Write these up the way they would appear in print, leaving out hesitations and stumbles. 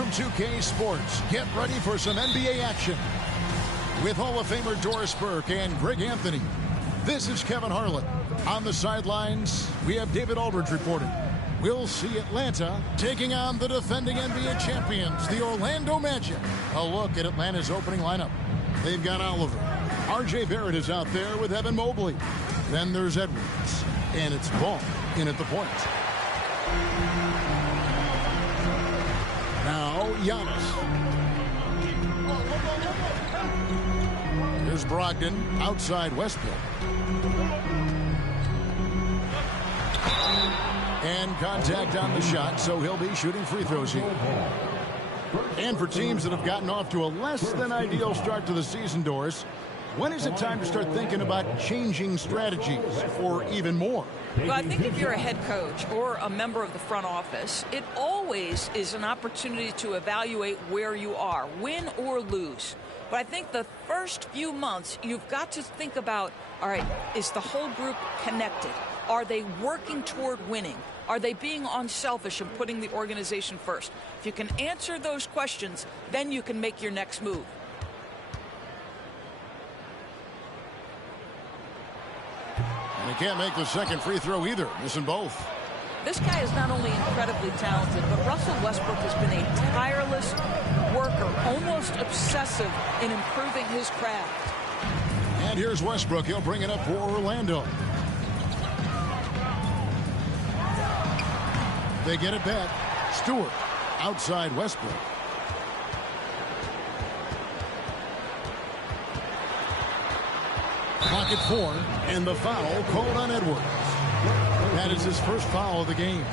from 2K Sports. Get ready for some NBA action with Hall of Famer Doris Burke and Greg Anthony. This is Kevin Harlan. On the sidelines, we have David Aldridge reporting. We'll see Atlanta taking on the defending NBA champions, the Orlando Magic. A look at Atlanta's opening lineup. They've got Oliver. R.J. Barrett is out there with Evan Mobley. Then there's Edwards. And it's Ball in at the point. Now, Giannis. Here's Brogdon outside Westbrook. And contact on the shot, so he'll be shooting free throws here. And for teams that have gotten off to a less than ideal start to the season, Doris, when is it time to start thinking about changing strategies or even more? Well, I think if you're a head coach or a member of the front office, it always is an opportunity to evaluate where you are, win or lose. But I think the first few months, you've got to think about, all right, is the whole group connected? Are they working toward winning? Are they being unselfish and putting the organization first? If you can answer those questions, then you can make your next move. And he can't make the second free throw either, missing both. This guy is not only incredibly talented, but Russell Westbrook has been a tireless worker, almost obsessive in improving his craft. And here's Westbrook. He'll bring it up for Orlando. They get it back. Stewart outside Westbrook. Pocket 4, and the foul called on Edwards. That is his first foul of the game.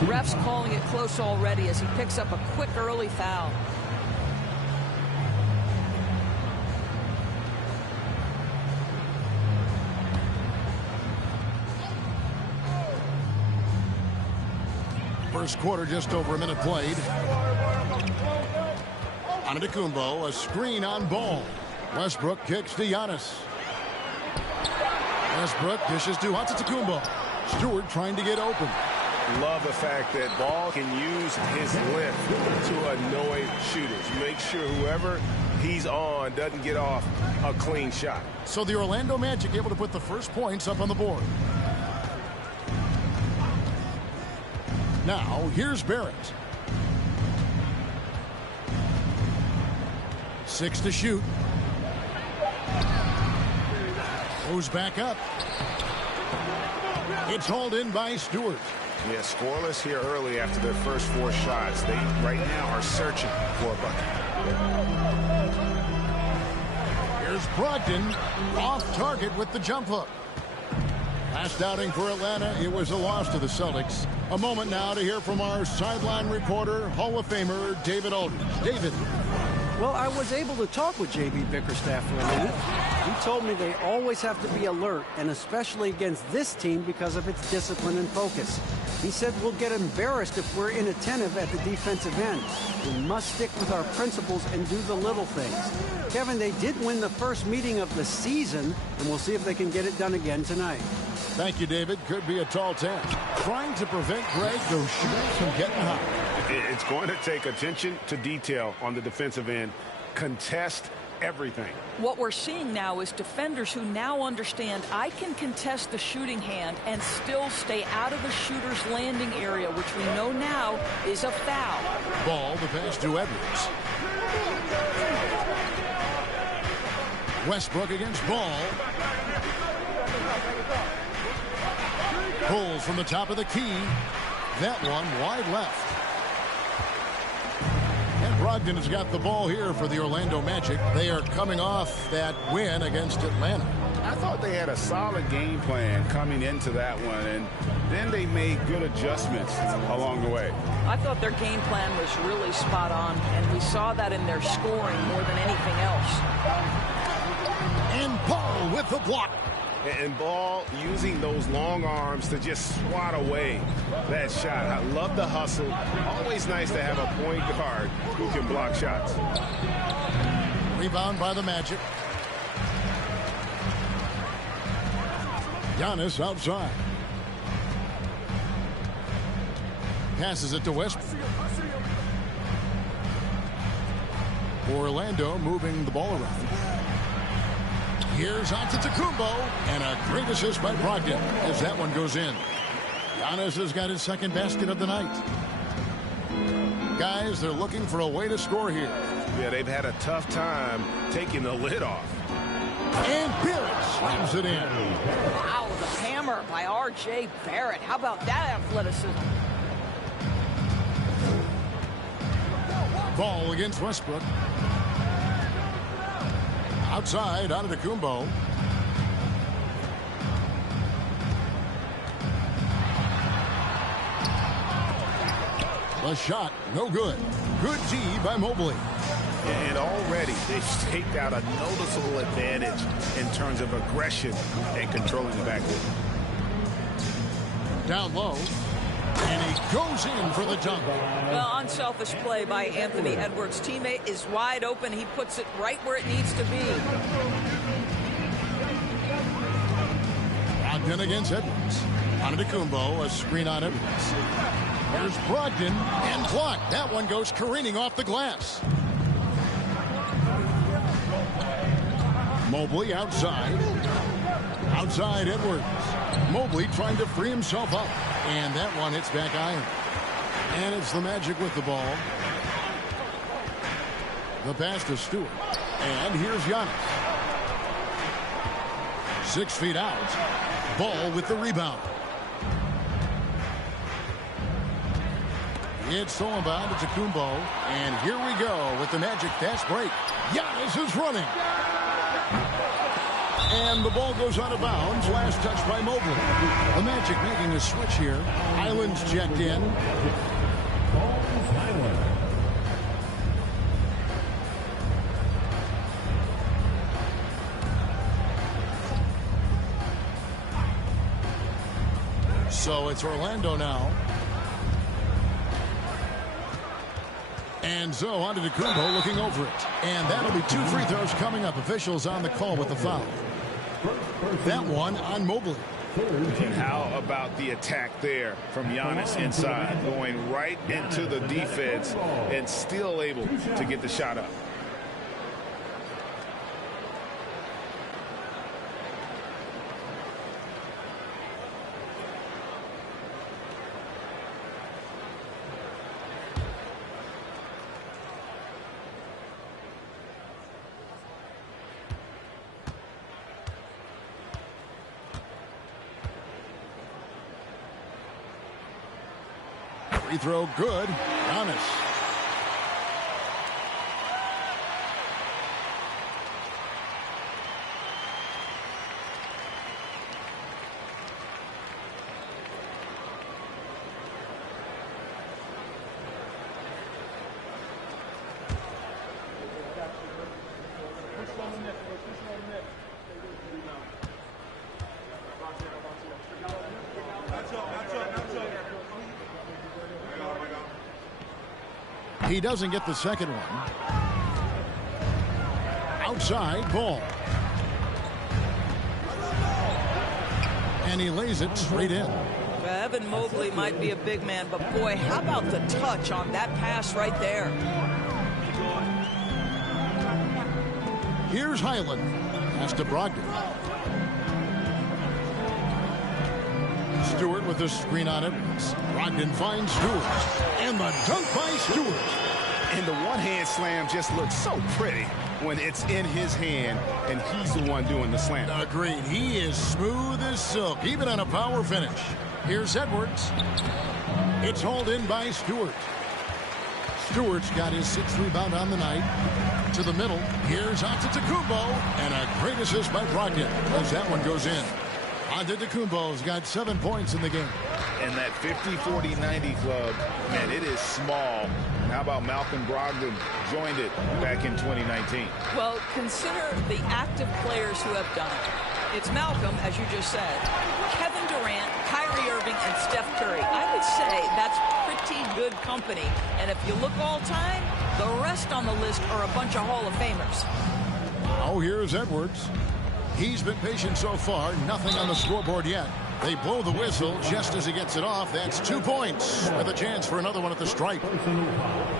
Refs calling it close already as he picks up a quick early foul. First quarter, just over a minute played. Antetokounmpo, a screen on Ball. Westbrook kicks to Giannis. Westbrook dishes to Antetokounmpo. Stewart trying to get open. Love the fact that Ball can use his length to annoy shooters. Make sure whoever he's on doesn't get off a clean shot. So the Orlando Magic able to put the first points up on the board. Now, here's Barrett. 6 to shoot. Goes back up. It's hauled in by Stewart. Yeah, scoreless here early after their first 4 shots. They right now are searching for a bucket. Here's Brogdon off target with the jump hook. Last outing for Atlanta, it was a loss to the Celtics. A moment now to hear from our sideline reporter, Hall of Famer David Aldridge. David. Well, I was able to talk with J.B. Bickerstaff for a minute. He told me they always have to be alert, and especially against this team because of its discipline and focus. He said we'll get embarrassed if we're inattentive at the defensive end. We must stick with our principles and do the little things. Kevin, they did win the first meeting of the season, and we'll see if they can get it done again tonight. Thank you, David. Could be a tall task. Trying to prevent Greg those shooters from getting hot. It's going to take attention to detail on the defensive end. Contest everything. What we're seeing now is defenders who now understand I can contest the shooting hand and still stay out of the shooter's landing area, which we know now is a foul. Ball, the pass to Edwards. Westbrook against Ball. Pulls from the top of the key. That one wide left. And Brogdon has got the ball here for the Orlando Magic. They are coming off that win against Atlanta. I thought they had a solid game plan coming into that one, and then they made good adjustments along the way. I thought their game plan was really spot on, and we saw that in their scoring more than anything else. And Ball with the block. And Ball using those long arms to just swat away that shot. I love the hustle. Always nice to have a point guard who can block shots. Rebound by the Magic. Giannis outside. Passes it to Westbrook. Orlando moving the ball around. Here's Antetokounmpo, and a great assist by Brogdon as that one goes in. Giannis has got his second basket of the night. Guys, they're looking for a way to score here. Yeah, they've had a tough time taking the lid off. And Barrett slams it in. Wow, the hammer by R.J. Barrett. How about that athleticism? Ball against Westbrook. Outside, Antetokounmpo. The shot, no good. Good D by Mobley. And already they've staked out a noticeable advantage in terms of aggression and controlling the backcourt. Down low. And he goes in for the dunk. Well, unselfish play by Anthony Edwards. Teammate is wide open. He puts it right where it needs to be. Brogdon against Edwards. Antetokounmpo, a screen on Edwards. There's Brogdon and blocked. That one goes careening off the glass. Mobley outside. Outside Edwards. Mobley trying to free himself up. And that one hits back iron. And it's the Magic with the ball. The pass to Stewart. And here's Giannis. 6 feet out. Ball with the rebound. It's stolen by Antetokounmpo. And here we go with the Magic fast break. Giannis is running. And the ball goes out of bounds. Last touch by Mobley. The Magic making a switch here. Island's checked in. So it's Orlando now. And so Antetokounmpo looking over it. And that'll be 2 free throws coming up. Officials on the call with the foul. That one on Mobley. And how about the attack there from Giannis inside, going right into the defense and still able to get the shot up. Free throw good. Giannis. He doesn't get the second one. Outside ball. And he lays it straight in. Evan Mobley might be a big man, but boy, how about the touch on that pass right there? Here's Highland. Pass to Brogdon. Stewart with the screen on Edwards. Brogdon finds Stewart. And the dunk by Stewart. And the one-hand slam just looks so pretty when it's in his hand and he's the one doing the slam. Agreed. He is smooth as silk, even on a power finish. Here's Edwards. It's hauled in by Stewart. Stewart's got his 6th rebound on the night. To the middle. Here's Antetokounmpo. And a great assist by Brogdon as that one goes in. Antetokounmpo's got 7 points in the game. And that 50-40-90 club, man, it is small. How about Malcolm Brogdon joined it back in 2019? Well, consider the active players who have done it. It's Malcolm, as you just said, Kevin Durant, Kyrie Irving, and Steph Curry. I would say that's pretty good company. And if you look all time, the rest on the list are a bunch of Hall of Famers. Oh, here's Edwards. He's been patient so far. Nothing on the scoreboard yet. They blow the whistle just as he gets it off. That's 2 points with a chance for another one at the stripe.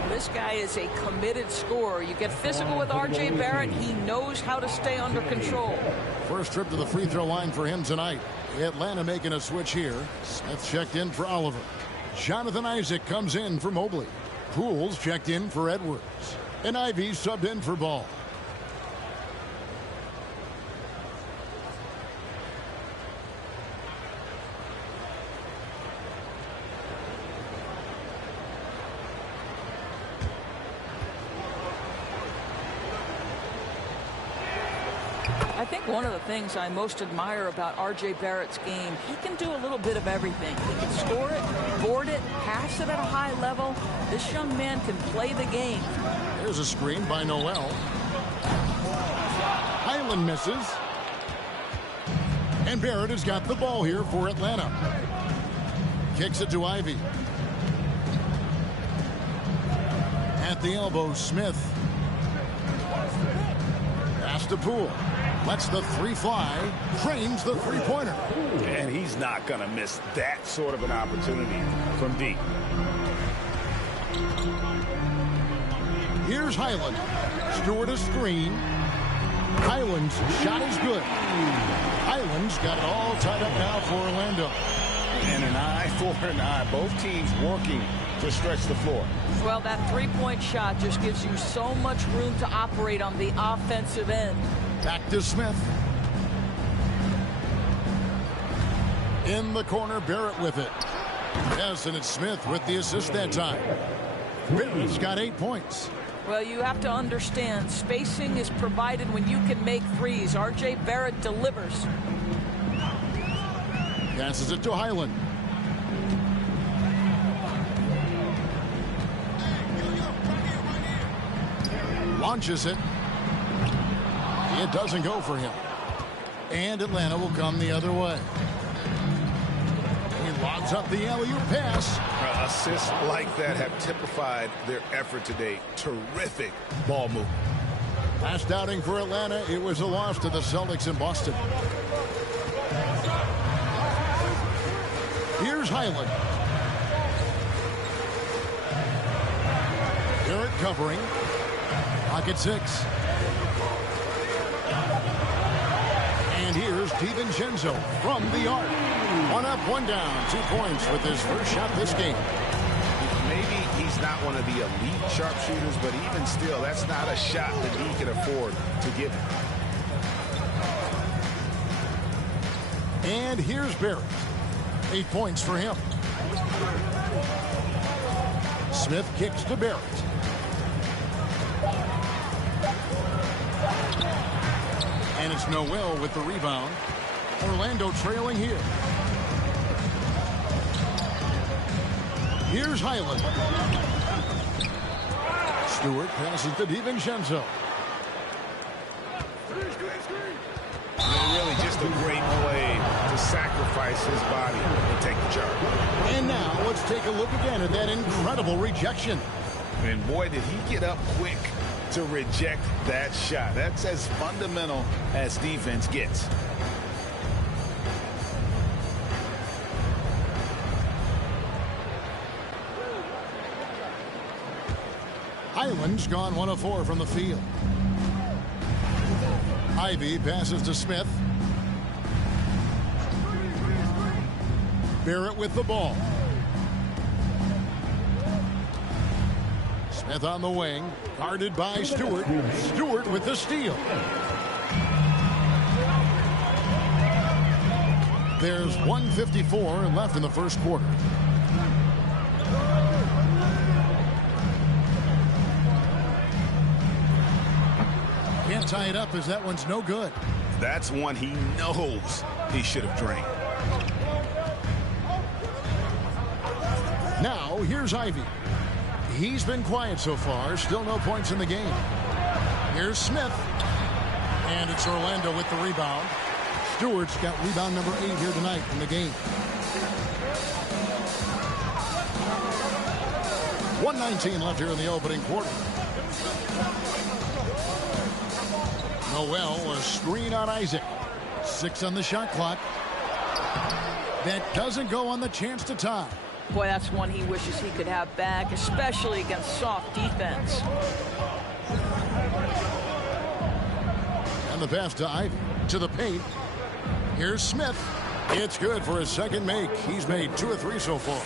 This guy is a committed scorer. You get physical with R.J. Barrett. He knows how to stay under control. First trip to the free throw line for him tonight. Atlanta making a switch here. Smith checked in for Oliver. Jonathan Isaac comes in for Mobley. Pools checked in for Edwards. And Ivy subbed in for Ball. I think one of the things I most admire about R.J. Barrett's game, he can do a little bit of everything. He can score it, board it, pass it at a high level. This young man can play the game. There's a screen by Noel. Highland misses. And Barrett has got the ball here for Atlanta. Kicks it to Ivy. At the elbow, Smith. Pass to Poole. Lets the three fly. Frames the three-pointer. And he's not going to miss that sort of an opportunity from deep. Here's Highland. Stewart a screen. Highland's shot is good. Highland's got it all tied up now for Orlando. And an eye for an eye. Both teams working to stretch the floor. Well, that three-point shot just gives you so much room to operate on the offensive end. Back to Smith. In the corner, Barrett with it. Yes, and it's Smith with the assist that time. Barrett's got 8 points. Well, you have to understand, spacing is provided when you can make threes. R.J. Barrett delivers. Passes it to Highland. Launches it. It doesn't go for him. And Atlanta will come the other way. He lobs up the alley-oop pass. Assists like that have typified their effort today. Terrific ball movement. Last outing for Atlanta, it was a loss to the Celtics in Boston. Here's Highland. Barrett covering. Pocket 6. And here's DiVincenzo from the arc. 1 up, 1 down. 2 points with his first shot this game. Maybe he's not one of the elite sharpshooters, but even still, that's not a shot that he can afford to give him. And here's Barrett. 8 points for him. Smith kicks to Barrett. And it's Noel with the rebound. Orlando trailing here. Here's Highland. Stewart passes to DiVincenzo. Really just a great play to sacrifice his body and take the charge. And now let's take a look again at that incredible rejection. And boy, did he get up quick to reject that shot. That's as fundamental as defense gets. Highland's gone 1 of 4 from the field. Ivy passes to Smith. Barrett with the ball. Smith on the wing, guarded by Stewart. Stewart with the steal. There's 1:54 left in the first quarter. Can't tie it up as that one's no good. That's one he knows he should have drained. Now, here's Ivy. He's been quiet so far. Still no points in the game. Here's Smith. And it's Orlando with the rebound. Stewart's got rebound number 8 here tonight in the game. 1:19 left here in the opening quarter. Noel, a screen on Isaac. 6 on the shot clock. That doesn't go on the chance to tie. Boy, that's one he wishes he could have back, especially against soft defense. And the pass to Ivy. To the paint. Here's Smith. It's good for his second make. He's made 2 or 3 so far.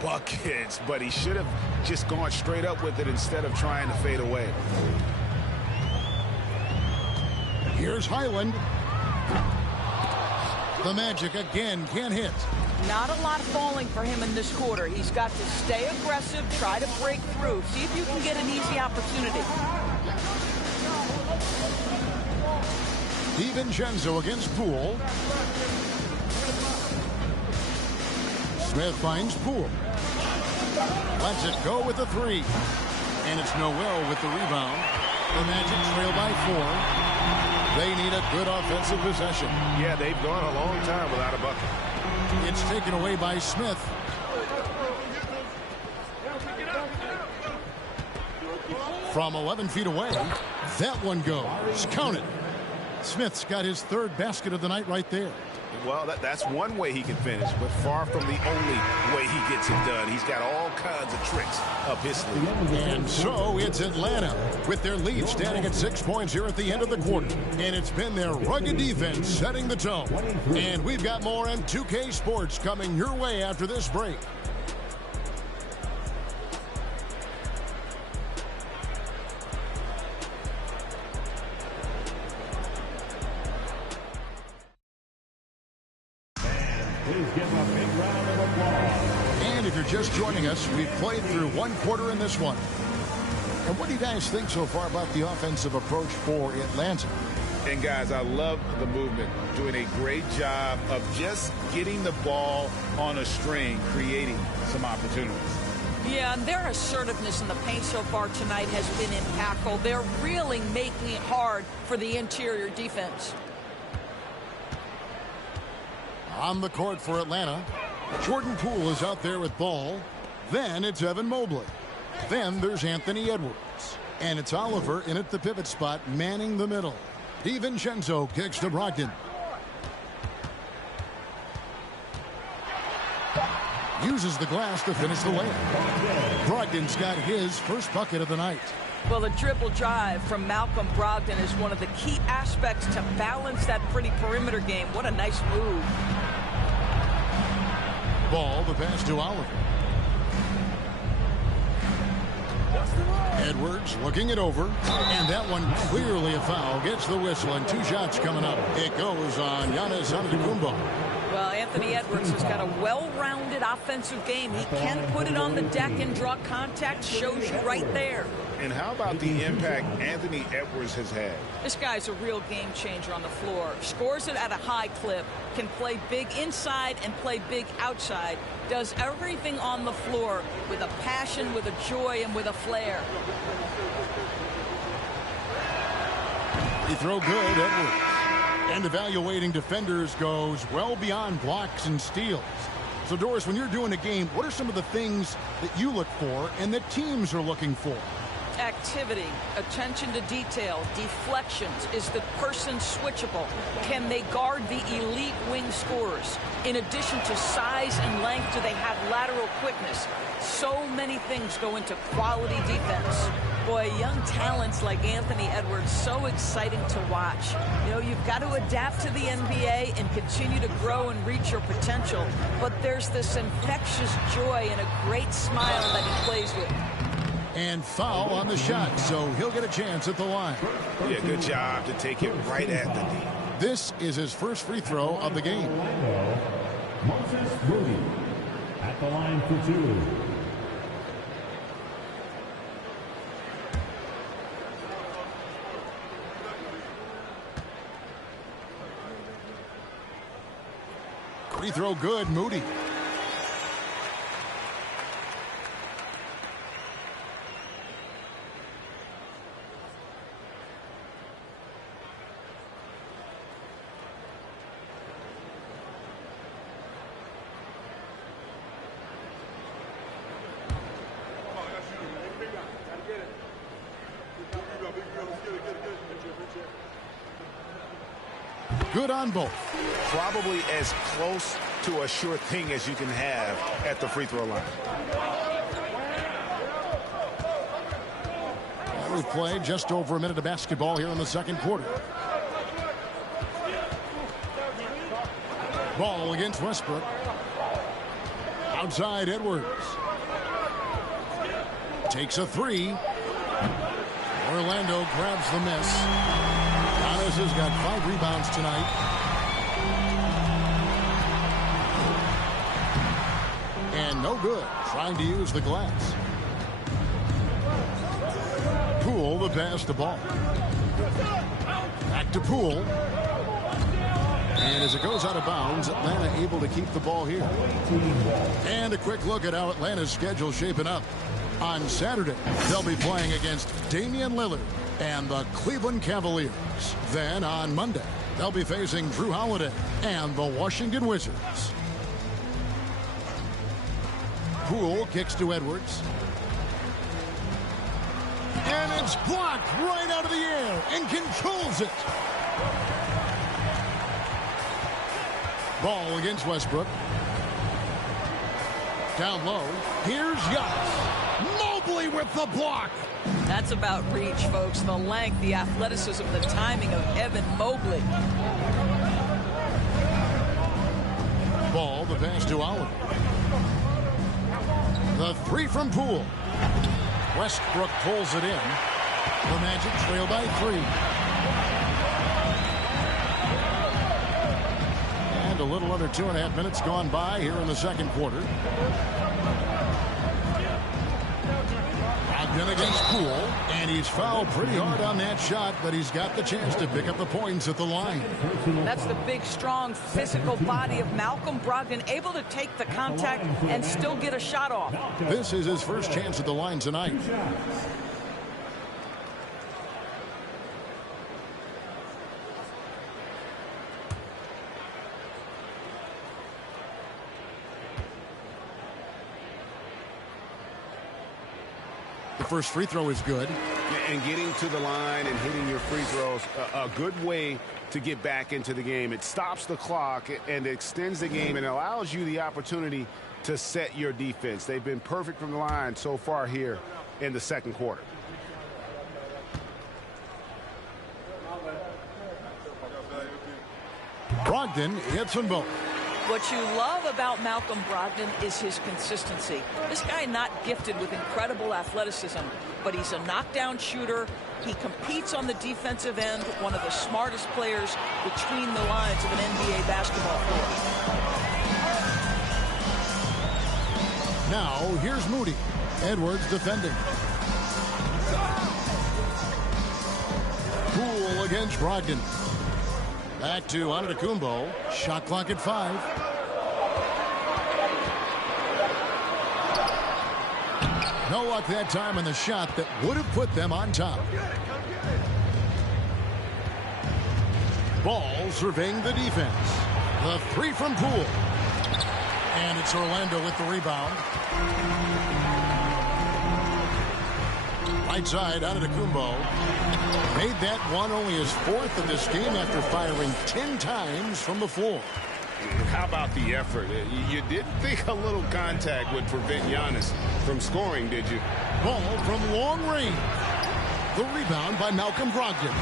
Buckets, but he should have just gone straight up with it instead of trying to fade away. Here's Highland. The Magic again can't hit. Not a lot falling for him in this quarter. He's got to stay aggressive, try to break through. See if you can get an easy opportunity. DiVincenzo against Poole. Smith finds Poole. Lets it go with the 3. And it's Noel with the rebound. The Magic trail by 4. They need a good offensive possession. Yeah, they've gone a long time without a bucket. It's taken away by Smith. From 11 feet away, that one goes. Count it. Smith's got his 3rd basket of the night right there. Well, that's one way he can finish, but far from the only way he gets it done. He's got all kinds of tricks up his sleeve. And so it's Atlanta with their lead standing at 6 points here at the end of the quarter. And it's been their rugged defense setting the tone. And we've got more on 2K Sports coming your way after this break. Please give him a big round of applause. And if you're just joining us, we've played through 1 quarter in this one. And what do you guys think so far about the offensive approach for Atlanta? And guys, I love the movement. Doing a great job of just getting the ball on a string, creating some opportunities. Yeah, and their assertiveness in the paint so far tonight has been impactful. They're really making it hard for the interior defense. On the court for Atlanta, Jordan Poole is out there with ball. Then it's Evan Mobley. Then there's Anthony Edwards. And it's Oliver in at the pivot spot, manning the middle. DiVincenzo kicks to Brogdon. Uses the glass to finish the layup. Brogdon's got his first bucket of the night. Well, the triple drive from Malcolm Brogdon is one of the key aspects to balance that pretty perimeter game. What a nice move. Ball, the pass to Oliver. Edwards looking it over. And that one clearly a foul. Gets the whistle and 2 shots coming up. It goes on Giannis Antetokounmpo. Well, Anthony Edwards has got a well-rounded offensive game. He can put it on the deck and draw contact. Shows you right there. And how about the impact Anthony Edwards has had? This guy's a real game changer on the floor. Scores it at a high clip. Can play big inside and play big outside. Does everything on the floor with a passion, with a joy, and with a flair. Free throw good, Edwards. And evaluating defenders goes well beyond blocks and steals. So, Doris, when you're doing a game, what are some of the things that you look for and that teams are looking for? Activity, attention to detail, deflections. Is the person switchable? Can they guard the elite wing scorers? In addition to size and length, do they have lateral quickness? So many things go into quality defense. Boy, young talents like Anthony Edwards, so exciting to watch. You know, you've got to adapt to the NBA and continue to grow and reach your potential. But there's this infectious joy and a great smile that he plays with. And foul on the shot, so he'll get a chance at the line. Yeah, good job to take it right at the D. This is his first free throw of the game. Moses Moody at the line for 2. Free throw good, Moody. Good on both. Probably as close to a sure thing as you can have at the free throw line. We've played just over a minute of basketball here in the second quarter. Ball against Westbrook. Outside Edwards. Takes a three. Orlando grabs the miss. Giannis has got 5 rebounds tonight. And no good. Trying to use the glass. Poole the pass to Ball. Back to Poole. And as it goes out of bounds, Atlanta able to keep the ball here. And a quick look at how Atlanta's schedule shaping up. On Saturday, they'll be playing against Damian Lillard and the Cleveland Cavaliers. Then on Monday, they'll be facing Drew Holiday and the Washington Wizards. Poole kicks to Edwards. And it's blocked right out of the air and controls it. Ball against Westbrook. Down low. Here's Giannis. Mobley with the block. That's about reach, folks. The length, the athleticism, the timing of Evan Mobley. Ball, the pass to Oliver. The three from Poole. Westbrook pulls it in. The Magic trail by 3. And a little under 2.5 minutes gone by here in the second quarter. Brogdon against Poole, and he's fouled pretty hard on that shot, but he's got the chance to pick up the points at the line. That's the big, strong, physical body of Malcolm Brogdon, able to take the contact and still get a shot off. This is his first chance at the line tonight. The first free throw is good. And getting to the line and hitting your free throws, a good way to get back into the game. It stops the clock and extends the game and allows you the opportunity to set your defense. They've been perfect from the line so far here in the second quarter. Brogdon hits them both. What you love about Malcolm Brogdon is his consistency. This guy not gifted with incredible athleticism, but he's a knockdown shooter. He competes on the defensive end, one of the smartest players between the lines of an NBA basketball floor. Now, here's Moody. Edwards defending. Poole against Brogdon. Back to Antetokounmpo. Shot clock at 5. No luck that time on the shot that would have put them on top. Ball surveying the defense. The three from Poole. And it's Orlando with the rebound. Right side, Antetokounmpo. Made that one only his 4th of this game after firing 10 times from the floor. How about the effort? You didn't think a little contact would prevent Giannis from scoring, did you? Ball from long range. The rebound by Malcolm Brogdon.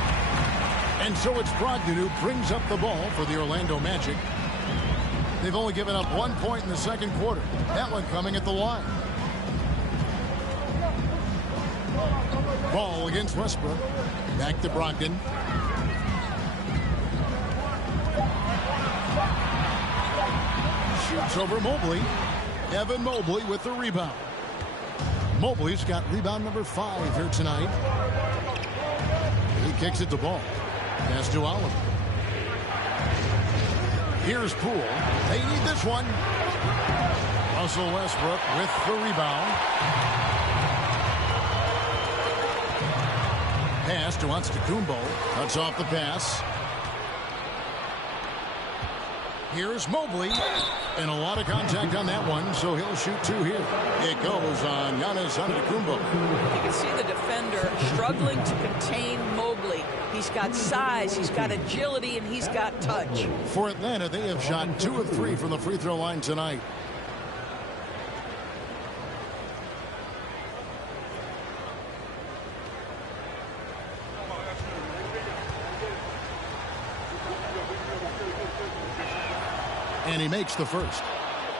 And so it's Brogdon who brings up the ball for the Orlando Magic. They've only given up 1 point in the second quarter. That one coming at the line. Ball against Westbrook. Back to Brogdon. Shoots over Mobley. Evan Mobley with the rebound. Mobley's got rebound number 5 here tonight. He kicks it to Ball. Pass to Oliver. Here's Poole. They need this one. Russell Westbrook with the rebound. Pass to Antetokounmpo. Cuts off the pass. Here's Mobley. And a lot of contact on that one, so he'll shoot 2 here. It goes on Giannis Antetokounmpo. You can see the defender struggling to contain Mobley. He's got size, he's got agility, and he's got touch. For Atlanta, they have shot 2 of 3 from the free throw line tonight. And he makes the first.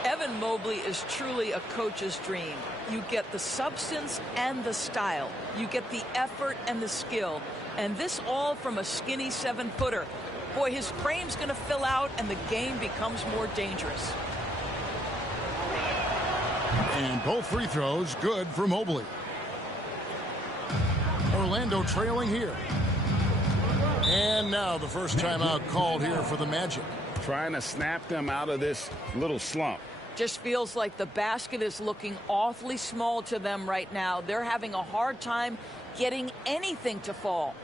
Evan Mobley is truly a coach's dream. You get the substance and the style. You get the effort and the skill. And this all from a skinny 7-footer. Boy, his frame's going to fill out and the game becomes more dangerous. And both free throws good for Mobley. Orlando trailing here. And now the first timeout called here for the Magic. Trying to snap them out of this little slump. Just feels like the basket is looking awfully small to them right now. They're having a hard time getting anything to fall.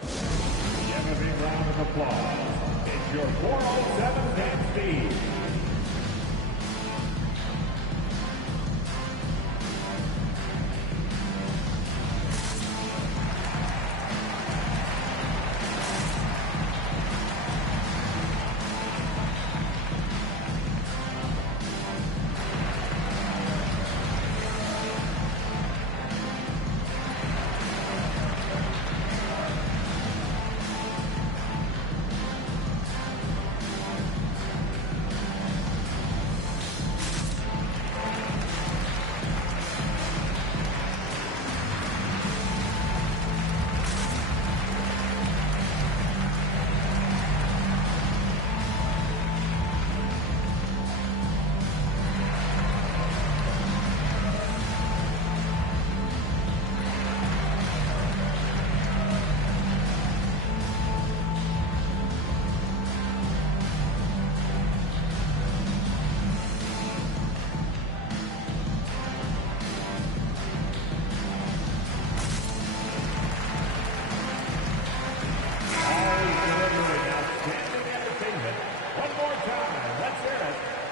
Give a big round of applause. It's your 407 Dan Steve.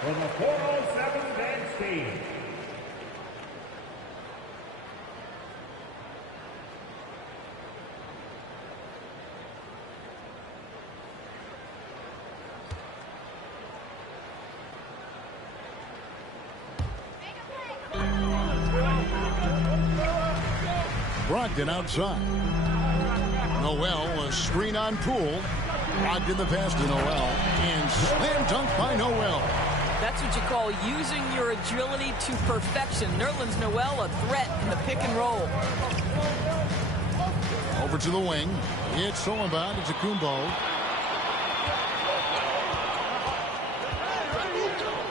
From the 407 Dan Steve. Brogdon outside. Noel, a screen on Poole. Brogdon the pass to Noel. And slam dunk by Noel. That's what you call using your agility to perfection. Nerlens Noel, a threat in the pick and roll. Over to the wing. It's Sullivan to Kumbo.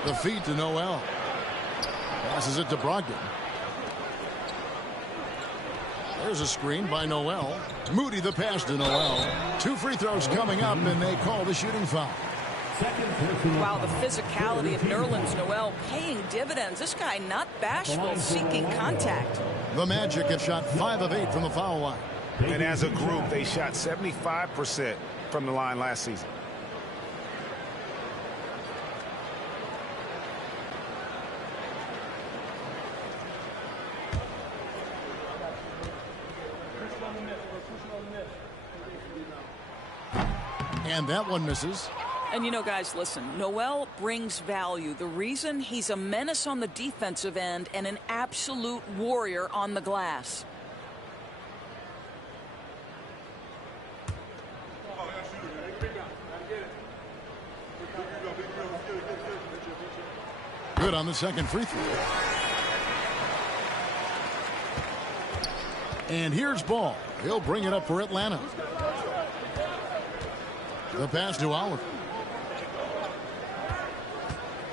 The feed to Noel. Passes it to Brogdon. There's a screen by Noel. Moody the pass to Noel. 2 free throws coming up, and they call the shooting foul. Wow, the physicality of Nerlens Noel paying dividends. This guy not bashful, seeking contact. The Magic have shot 5 of 8 from the foul line. And as a group, they shot 75% from the line last season. And that one misses. And, you know, guys, listen, Noel brings value. The reason he's a menace on the defensive end and an absolute warrior on the glass. Good on the second free throw. And here's Ball. He'll bring it up for Atlanta. The pass to Oliver.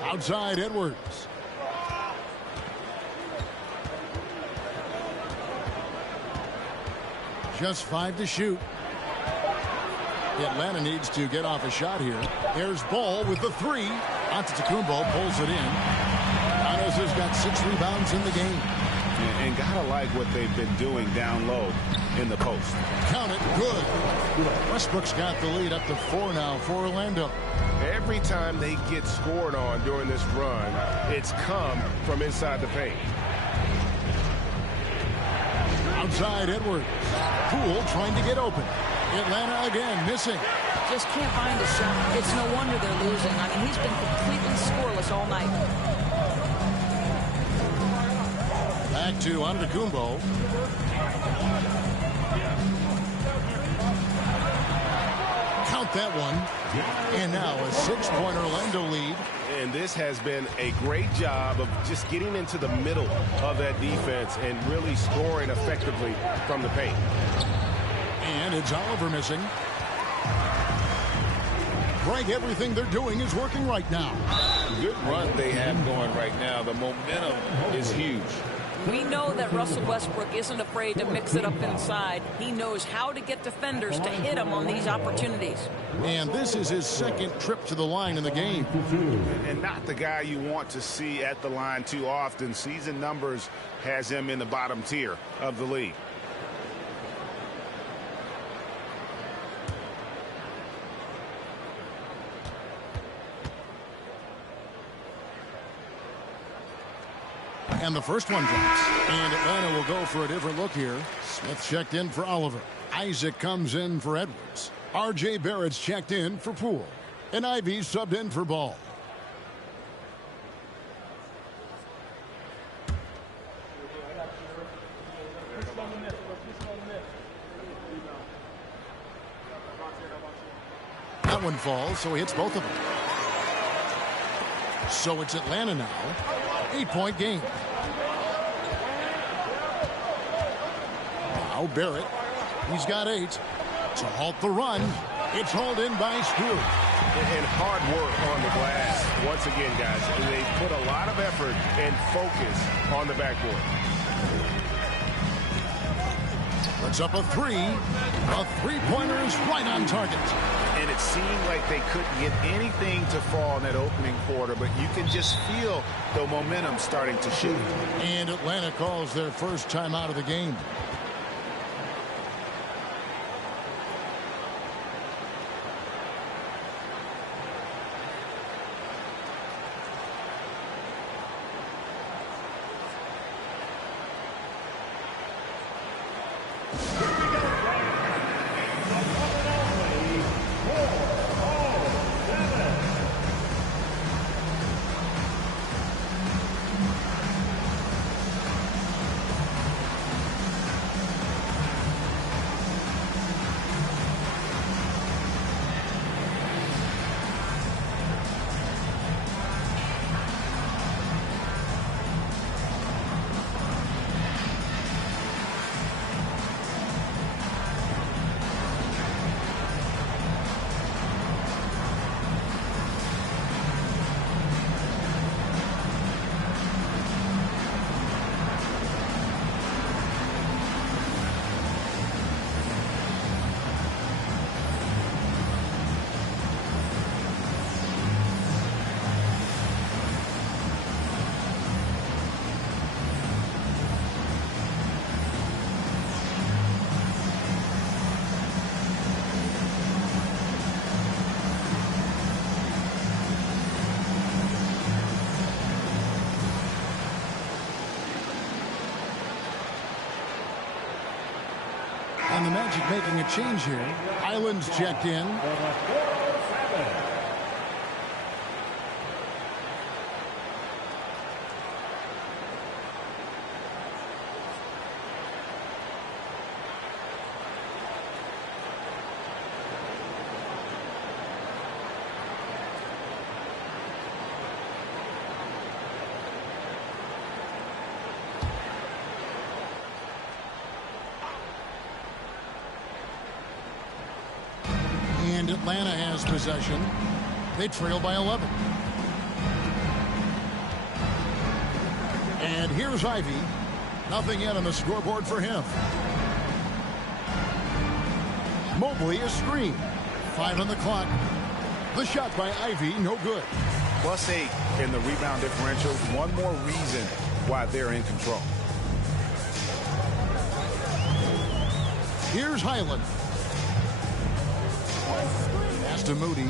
Outside Edwards. Just 5 to shoot. Atlanta needs to get off a shot here. There's Ball with the 3. Antetokounmpo pulls it in. Giannis has got 6 rebounds in the game. And gotta like what they've been doing down low in the post. Count it, good. Westbrook's got the lead up to 4 now for Orlando. Every time they get scored on during this run, it's come from inside the paint. Outside Edwards. Poole trying to get open. Atlanta again missing. Just can't find a shot. It's no wonder they're losing. I mean, he's been completely scoreless all night. Back to Antetokounmpo. Count that one. And now a 6-point Orlando lead. And this has been a great job of just getting into the middle of that defense and really scoring effectively from the paint. And it's Oliver missing. Greg, everything they're doing is working right now. Good run they have going right now. The momentum is huge. We know that Russell Westbrook isn't afraid to mix it up inside. He knows how to get defenders to hit him on these opportunities. And this is his second trip to the line in the game. And not the guy you want to see at the line too often. Season numbers has him in the bottom tier of the league. And the first one drops. And Atlanta will go for a different look here. Smith checked in for Oliver. Isaac comes in for Edwards. R.J. Barrett's checked in for Poole. And Ivy subbed in for Ball. That one falls, so he hits both of them. So it's Atlanta now. 8-point game. Now Barrett. He's got 8. To halt the run. It's hauled in by Stewart. And hard work on the glass. Once again, guys, they put a lot of effort and focus on the backboard. Puts up a 3. A three-pointer is right on target. And it seemed like they couldn't get anything to fall in that opening quarter, but you can just feel the momentum starting to shift. And Atlanta calls their first time out of the game. And the Magic making a change here. Island's checked in. And Atlanta has possession. They trail by 11. And here's Ivy. Nothing yet on the scoreboard for him. Mobley a screen. 5 on the clock. The shot by Ivy, no good. +8 in the rebound differential. One more reason why they're in control. Here's Highland. Pass to Moody.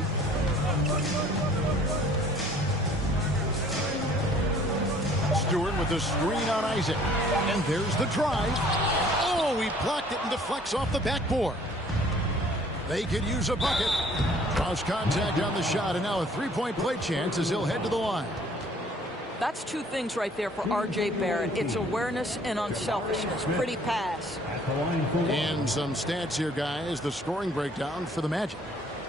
Stewart with the screen on Isaac. And there's the drive. Oh! He blocked it and deflects off the backboard. They could use a bucket. Cross contact on the shot, and now a three-point play chance as he'll head to the line. That's two things right there for R.J. Barrett. It's awareness and unselfishness. Pretty pass. And some stats here, guys. The scoring breakdown for the Magic.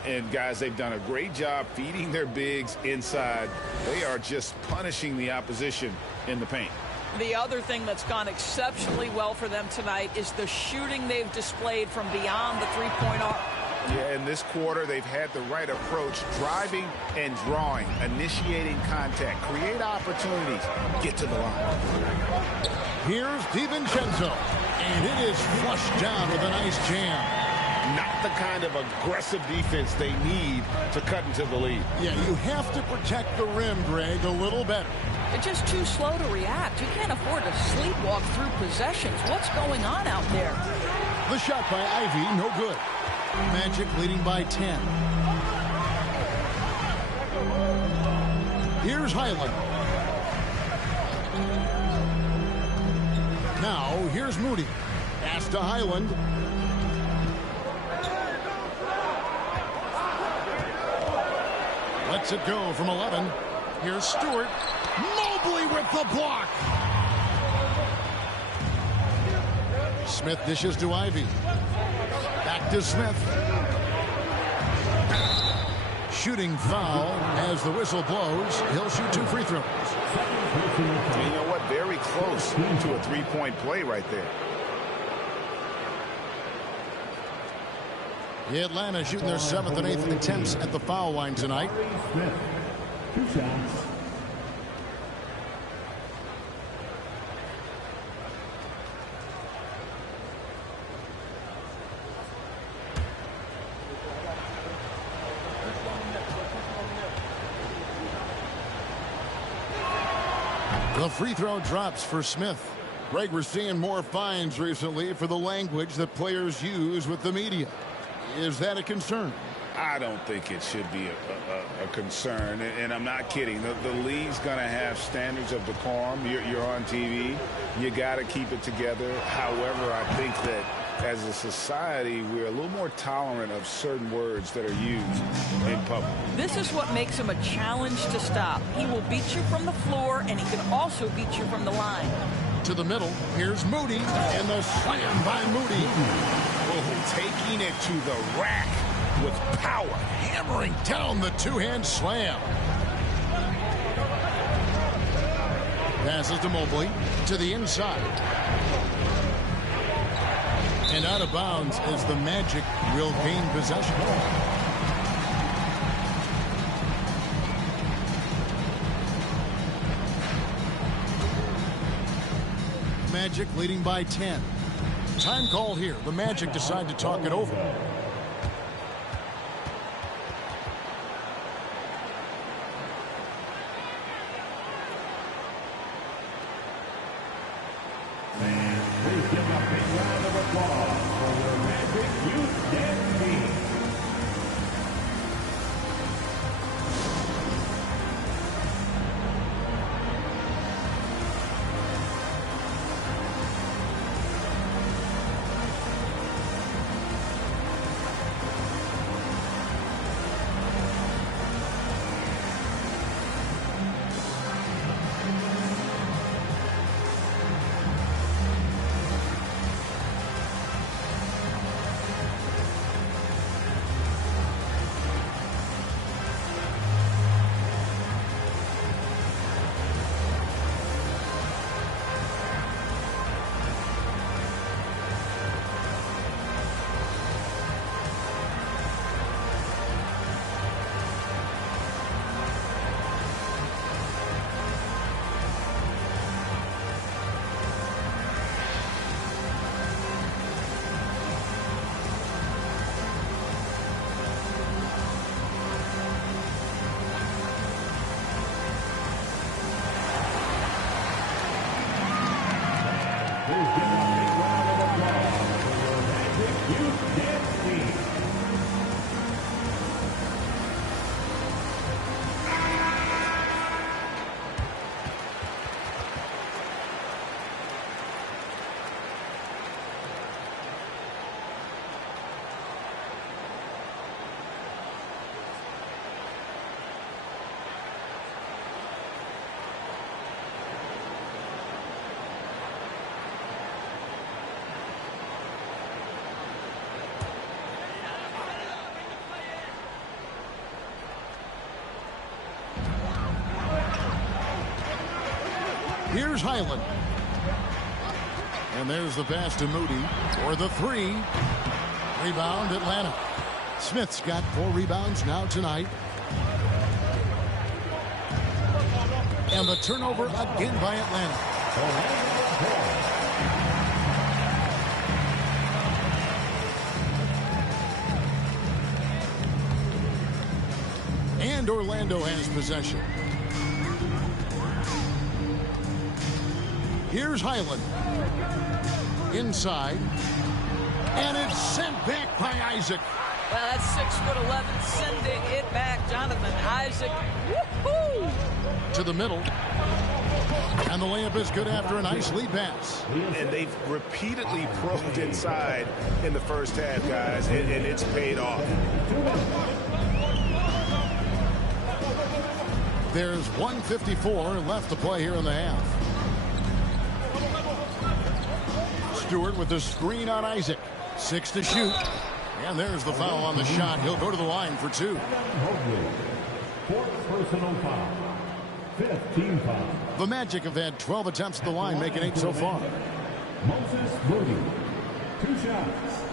And, guys, they've done a great job feeding their bigs inside. They are just punishing the opposition in the paint. The other thing that's gone exceptionally well for them tonight is the shooting they've displayed from beyond the three-point arc. Yeah, in this quarter, they've had the right approach, driving and drawing, initiating contact, create opportunities, get to the line. Here's DiVincenzo, and it is flushed down with a nice jam. Not the kind of aggressive defense they need to cut into the lead. Yeah, you have to protect the rim, Greg, a little better. They're just too slow to react. You can't afford to sleepwalk through possessions. What's going on out there? The shot by Ivy, no good. Magic leading by 10. Here's Highland. Now, here's Moody. Pass to Highland. Lets it go from 11. Here's Stewart. Mobley with the block. Smith dishes to Ivy. Back to Smith. Shooting foul as the whistle blows. He'll shoot 2 free throws. You know what? Very close to a three-point play right there. Atlanta shooting their 7th and 8th attempts at the foul line tonight. Smith, 2 shots. The free throw drops for Smith. Greg, we're seeing more fines recently for the language that players use with the media. Is that a concern? I don't think it should be a concern, and I'm not kidding. The league's going to have standards of decorum. You're on TV. You got to keep it together. However, I think that as a society, we're a little more tolerant of certain words that are used in public. This is what makes him a challenge to stop. He will beat you from the floor, and he can also beat you from the line. To the middle, here's Moody, and the slam by Moody. Oh, taking it to the rack with power. Hammering down the two-hand slam. Passes to Mobley, to the inside. And out of bounds as the Magic will gain possession. Magic leading by 10. Time call here. The Magic decide to talk it over. Please give a big round of applause for the Magic Youth Dance Team. Here's Highland. And there's the pass to Moody for the three. Rebound, Atlanta. Smith's got 4 rebounds now tonight. And the turnover again by Atlanta. And Orlando has possession. Here's Highland. Inside. And it's sent back by Isaac. Well, that's 6'11", sending it back. Jonathan Isaac. Woohoo! To the middle. And the layup is good after a nice lead pass. And they've repeatedly probed inside in the first half, guys, and it's paid off. There's 1:54 left to play here in the half. Stewart with the screen on Isaac. 6 to shoot. And there's the foul on the shot. He'll go to the line for 2. Fourth personal foul. 5th team foul. The Magic have had 12 attempts at the line, making 8 so far. Moses Moody. 2 shots.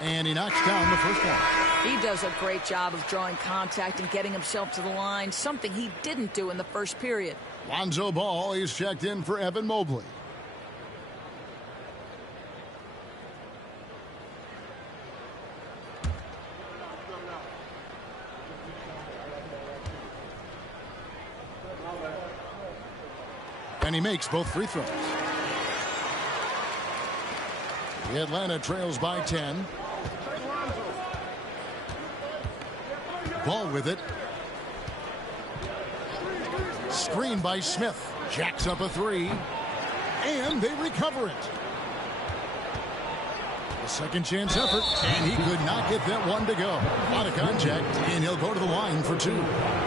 And he knocks down the first one. He does a great job of drawing contact and getting himself to the line, something he didn't do in the first period. Lonzo Ball is checked in for Evan Mobley. And he makes both free throws. The Atlanta trails by 10. Ball with it. Screen by Smith. Jacks up a 3. And they recover it. A second chance effort. And he could not get that one to go. A lot of contact. And he'll go to the line for 2.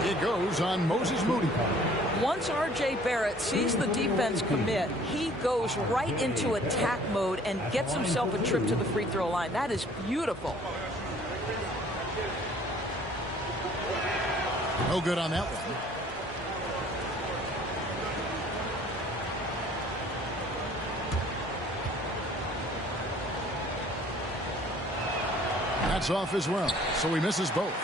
It goes on Moses Moody. Once R.J. Barrett sees the defense commit, he goes right into attack mode and gets himself a trip to the free throw line. That is beautiful. No good on that one. That's off as well, so he misses both.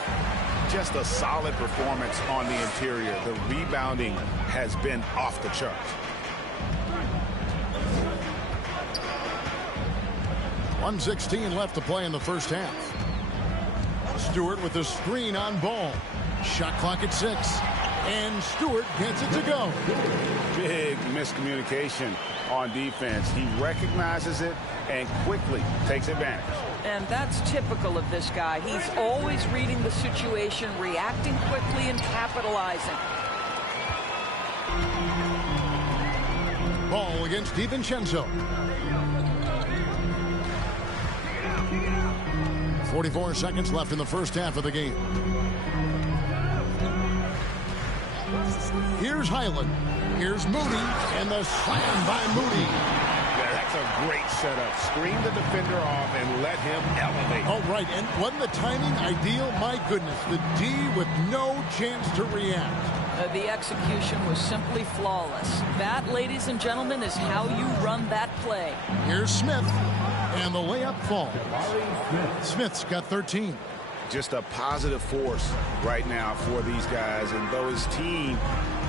Just a solid performance on the interior. The rebounding has been off the charts. .116 left to play in the first half. Stewart with the screen on Ball. Shot clock at 6. And Stewart gets it to go. Big miscommunication on defense. He recognizes it and quickly takes advantage. And that's typical of this guy. He's always reading the situation, reacting quickly, and capitalizing. Ball against DiVincenzo. 44 seconds left in the first half of the game. Here's Highland. Here's Moody. And the slam by Moody. Yeah, that's a great setup. Screen the defender off and let him elevate. Oh, right. And wasn't the timing ideal? My goodness. The D with no chance to react. The execution was simply flawless. That, ladies and gentlemen, is how you run that play. Here's Smith. And the layup falls. Smith's got 13. Just a positive force right now for these guys. And though his team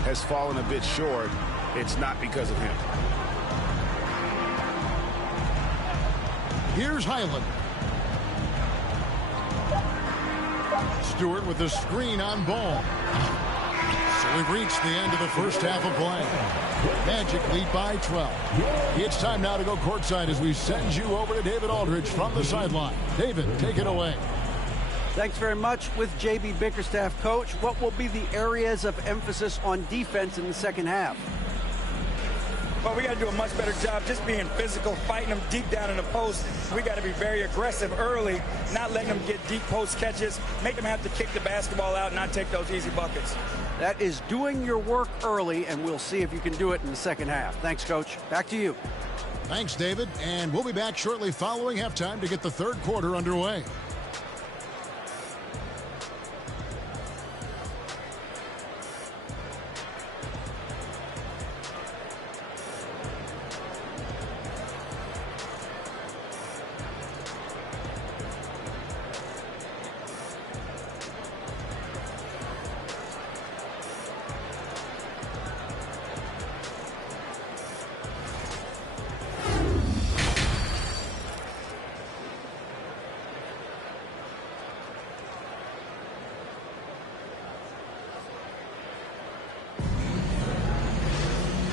has fallen a bit short, it's not because of him. Here's Highland. Stewart with the screen on Ball. So we've reached the end of the first half of play. Magic lead by 12. It's time now to go courtside as we send you over to David Aldridge from the sideline. David, take it away. Thanks very much. With J.B. Bickerstaff, Coach, what will be the areas of emphasis on defense in the second half? But we got to do a much better job just being physical, fighting them deep down in the post. We got to be very aggressive early, not letting them get deep post catches, make them have to kick the basketball out, not take those easy buckets. That is doing your work early, and we'll see if you can do it in the second half. Thanks, Coach. Back to you. Thanks, David. And we'll be back shortly following halftime to get the third quarter underway.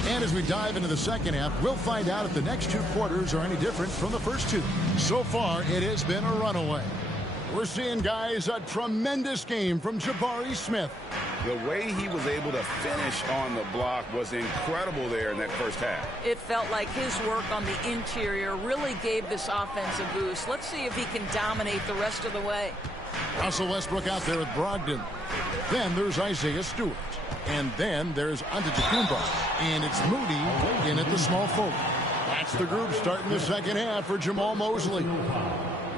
And as we dive into the second half, we'll find out if the next two quarters are any different from the first two. So far, it has been a runaway. We're seeing, guys, a tremendous game from Jabari Smith. The way he was able to finish on the block was incredible there in that first half. It felt like his work on the interior really gave this offense a boost. Let's see if he can dominate the rest of the way. Russell Westbrook out there with Brogdon. Then there's Isaiah Stewart. And then there's Antetokounmpo. And it's Moody in at the small forward. That's the group starting the second half for Jamal Mosley.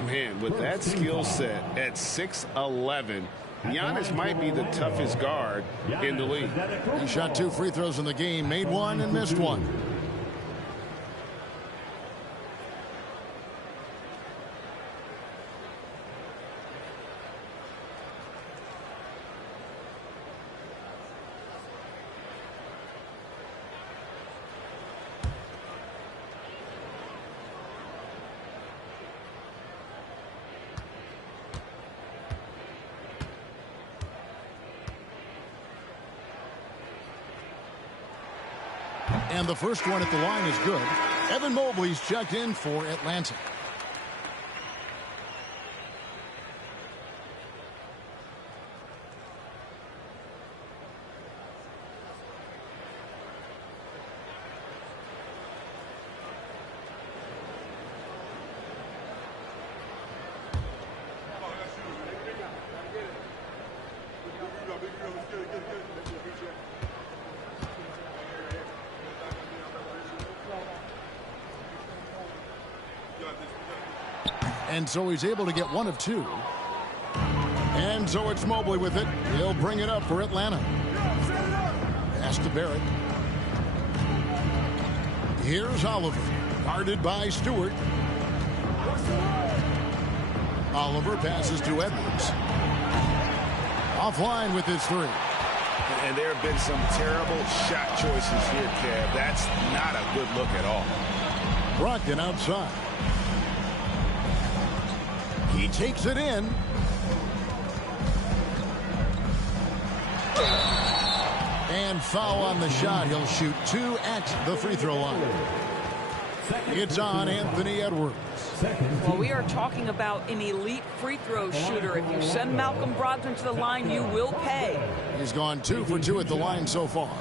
Man, with that skill set at 6'11", Giannis might be the toughest guard in the league. He shot 2 free throws in the game, made 1 and missed 1. And the first one at the line is good. Evan Mobley's checked in for Atlanta. And so he's able to get 1 of 2. And so it's Mobley with it. He'll bring it up for Atlanta. Pass to Barrett. Here's Oliver, guarded by Stewart. Oliver passes to Edwards. Offline with his 3. And there have been some terrible shot choices here, Kev. That's not a good look at all. Brogdon outside. He takes it in. And foul on the shot. He'll shoot 2 at the free throw line. It's on Anthony Edwards. Well, we are talking about an elite free throw shooter. If you send Malcolm Brogdon to the line, you will pay. He's gone 2 for 2 at the line so far.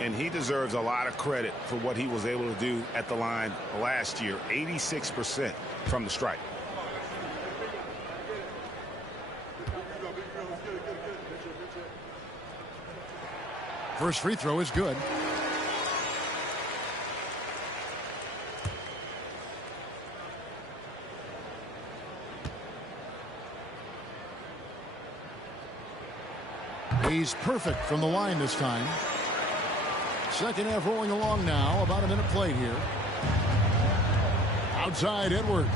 And he deserves a lot of credit for what he was able to do at the line last year. 86% from the stripe. First free throw is good. He's perfect from the line this time. Second half rolling along now. About a minute played here. Outside Edwards.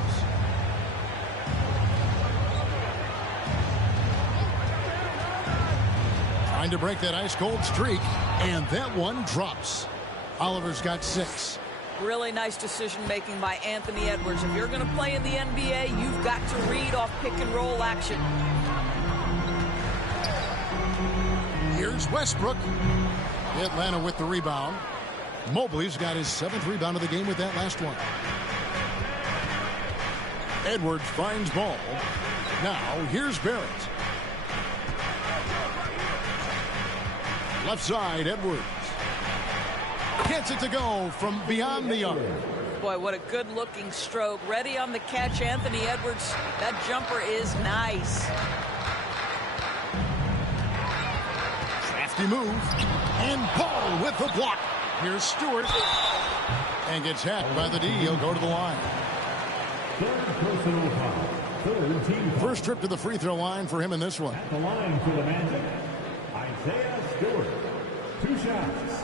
Trying to break that ice-cold streak, and that one drops. Oliver's got 6. Really nice decision-making by Anthony Edwards. If you're going to play in the NBA, you've got to read off pick-and-roll action. Here's Westbrook. Atlanta with the rebound. Mobley's got his 7th rebound of the game with that last one. Edwards finds ball. Now, here's Barrett. Left side, Edwards. Gets it to go from beyond the arc. Boy, what a good-looking stroke. Ready on the catch, Anthony Edwards. That jumper is nice. Crafty move. And Ball with the block. Here's Stewart. And gets hacked by the D. He'll go to the line. Personal foul. Third team foul. First trip to the free throw line for him in this one. At the line for the Magic, Isaiah Stewart. 2 shots.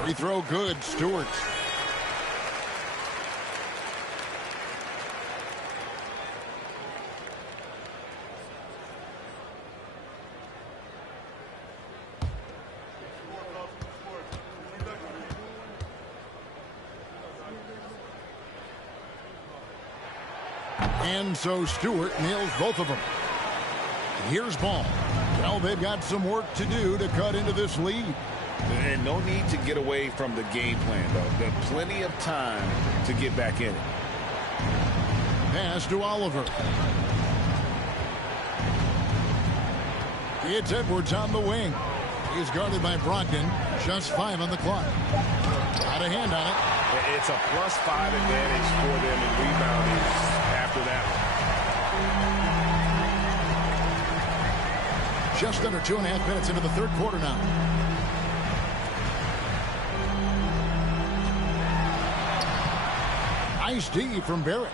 Free throw good, Stewart. And so Stewart nails both of them. Here's Ball. Well, they've got some work to do to cut into this lead. And no need to get away from the game plan, though. There's plenty of time to get back in it. Pass to Oliver. It's Edwards on the wing. He's guarded by Brogdon. Just 5 on the clock. Got a hand on it. It's a +5 advantage for them in rebounding after that one. Just under 2.5 minutes into the third quarter now. Nice D from Barrett.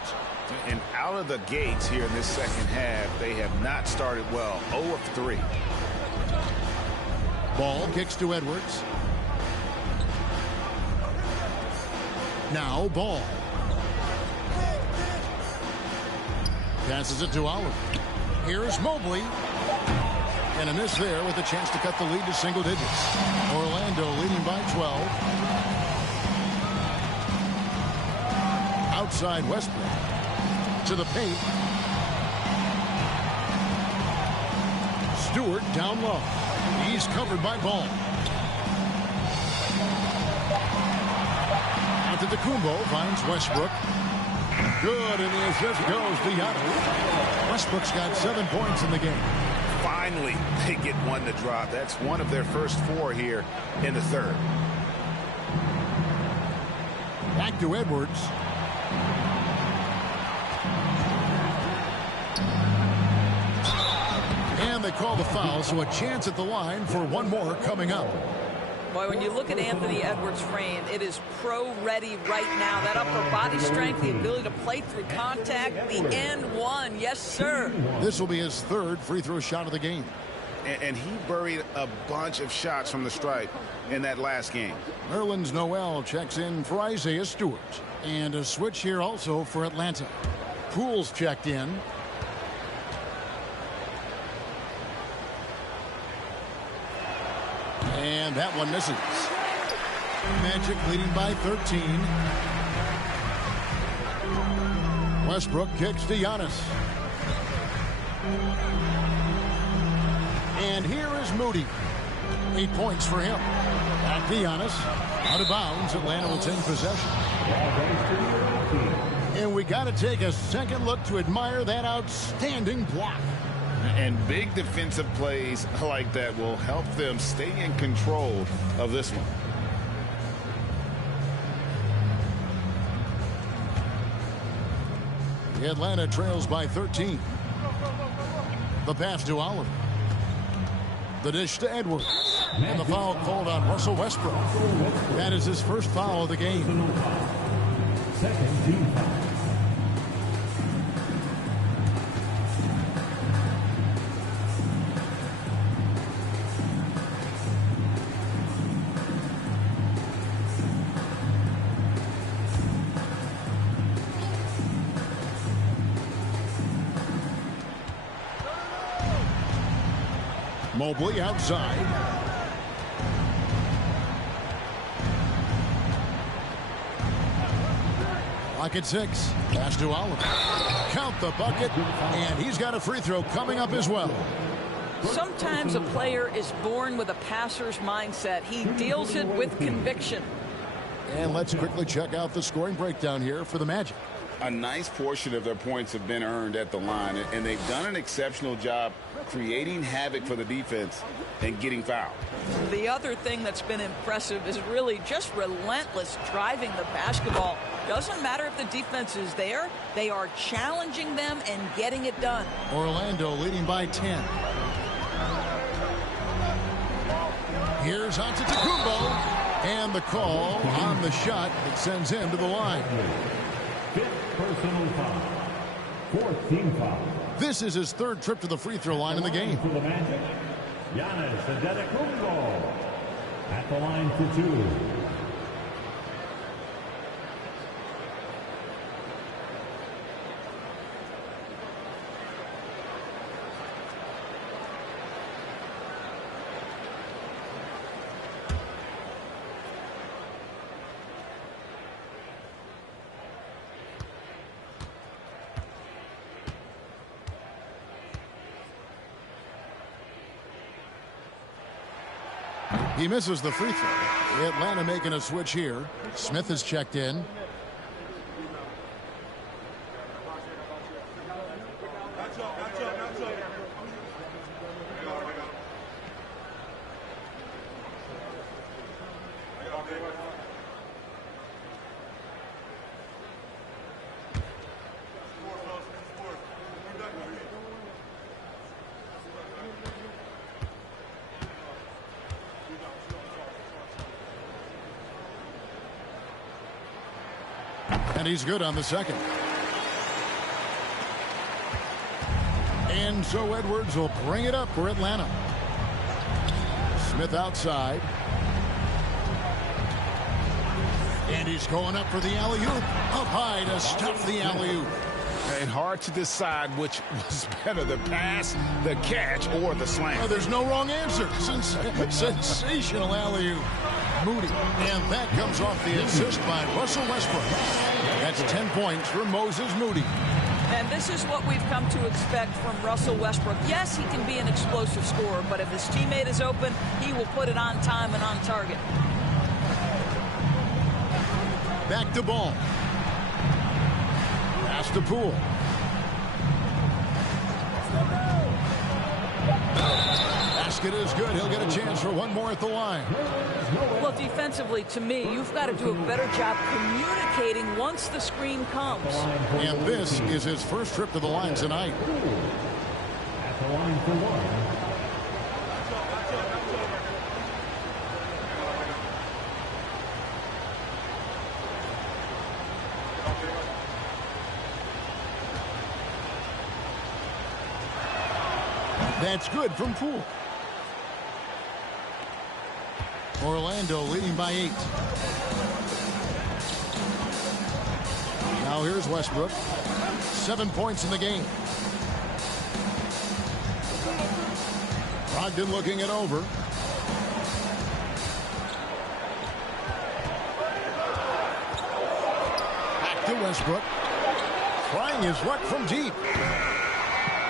And out of the gates here in this second half, they have not started well. 0 of 3. Ball kicks to Edwards. Now Ball. Passes it to Oliver. Here's Mobley. And a miss there with a chance to cut the lead to single digits. Orlando leading by 12. Outside Westbrook. To the paint. Stewart down low. He's covered by Ball. Antetokounmpo finds Westbrook. Good, and the assist goes to Giannis. Westbrook's got 7 points in the game. Finally, they get one to drop. That's one of their first 4 here in the third. Back to Edwards. And they call the foul, so a chance at the line for one more coming up. Boy, when you look at Anthony Edwards' frame, it is pro-ready right now. That upper body strength, the ability to play through contact, the and one. Yes, sir. This will be his 3rd free throw shot of the game. And he buried a bunch of shots from the stripe in that last game. Nerlens Noel checks in for Isaiah Stewart. And a switch here also for Atlanta. Poole's checked in. And that one misses. Magic leading by 13. Westbrook kicks to Giannis. And here is Moody. 8 points for him. Back to Giannis. Out of bounds. Atlanta will take possession. And we got to take a second look to admire that outstanding block. And big defensive plays like that will help them stay in control of this one. Atlanta trails by 13. The pass to Oliver. The dish to Edwards. And the foul called on Russell Westbrook. That is his first foul of the game. Second team foul. Mobley outside. Clock at 6. Pass to Oliver. Count the bucket, and he's got a free throw coming up as well. Sometimes a player is born with a passer's mindset. He deals it with conviction. And let's quickly check out the scoring breakdown here for the Magic. A nice portion of their points have been earned at the line, and they've done an exceptional job creating havoc for the defense and getting fouled. The other thing that's been impressive is really just relentless driving the basketball. Doesn't matter if the defense is there, they are challenging them and getting it done. Orlando leading by 10. Here's Antetokounmpo, and the call on the shot that sends him to the line. Fifth personal foul. 14 foul. This is his third trip to the free throw line in the game. For the Magic, Giannis Antetokounmpo at the line for 2. He misses the free throw. Atlanta making a switch here. Smith has checked in. And he's good on the second. And so Edwards will bring it up for Atlanta. Smith outside. And he's going up for the alley-oop. Up high to stop the alley-oop. And hard to decide which was better, the pass, the catch, or the slam. Oh, there's no wrong answer. Sensational alley-oop. Moody. And that comes off the assist by Russell Westbrook. That's 10 points for Moses Moody. And this is what we've come to expect from Russell Westbrook. Yes, he can be an explosive scorer, but if his teammate is open, he will put it on time and on target. Back to Ball. Pass to Poole. Basket is good. He'll get a chance for one more at the line. Well, defensively, to me, you've got to do a better job communicating once the screen comes. And this is his first trip to the line tonight. At the line for 1. That's good from Poole. Orlando leading by 8. Now here's Westbrook. 7 points in the game. Brogdon looking it over. Back to Westbrook. Trying his luck from deep.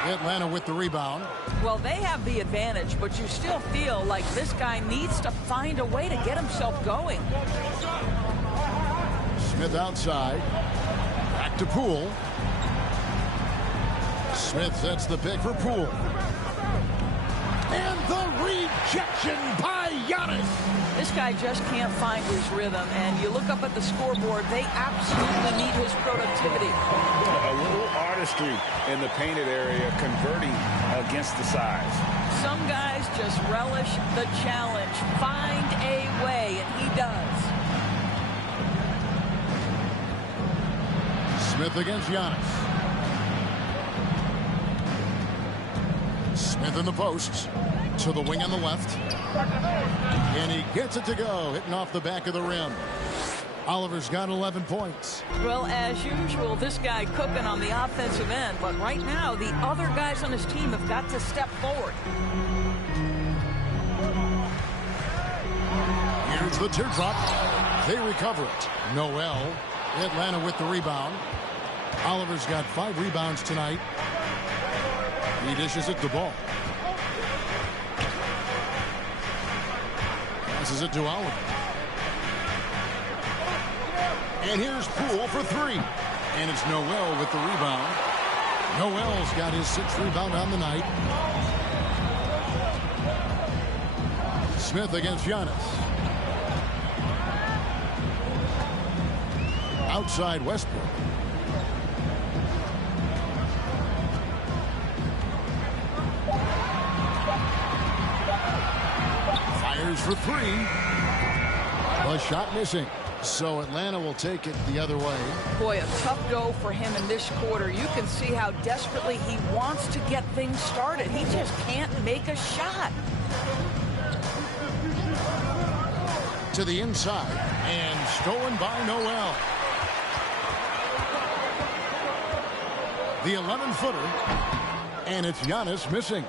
Atlanta with the rebound. Well, they have the advantage, but you still feel like this guy needs to find a way to get himself going. Smith outside. Back to Poole. Smith sets the pick for Poole. And the rejection by Giannis. This guy just can't find his rhythm, and you look up at the scoreboard, they absolutely need his productivity. A little artistry in the painted area, converting against the size. Some guys just relish the challenge. Find a way, and he does. Smith against Giannis. Smith in the posts. To the wing on the left. And he gets it to go. Hitting off the back of the rim. Oliver's got 11 points. Well, as usual, this guy cooking on the offensive end. But right now, the other guys on his team have got to step forward. Here's the teardrop. They recover it. Noel. Atlanta with the rebound. Oliver's got 5 rebounds tonight. He dishes it to Ball. Passes it to Oliver. And here's Poole for three. And it's Noel with the rebound. Noel's got his 6th rebound on the night. Smith against Giannis. Outside Westbrook. Fires for three. The shot missing. So Atlanta will take it the other way. Boy, a tough go for him in this quarter. You can see how desperately he wants to get things started. He just can't make a shot. To the inside and stolen by Noel. The 11-footer, and it's Giannis missing.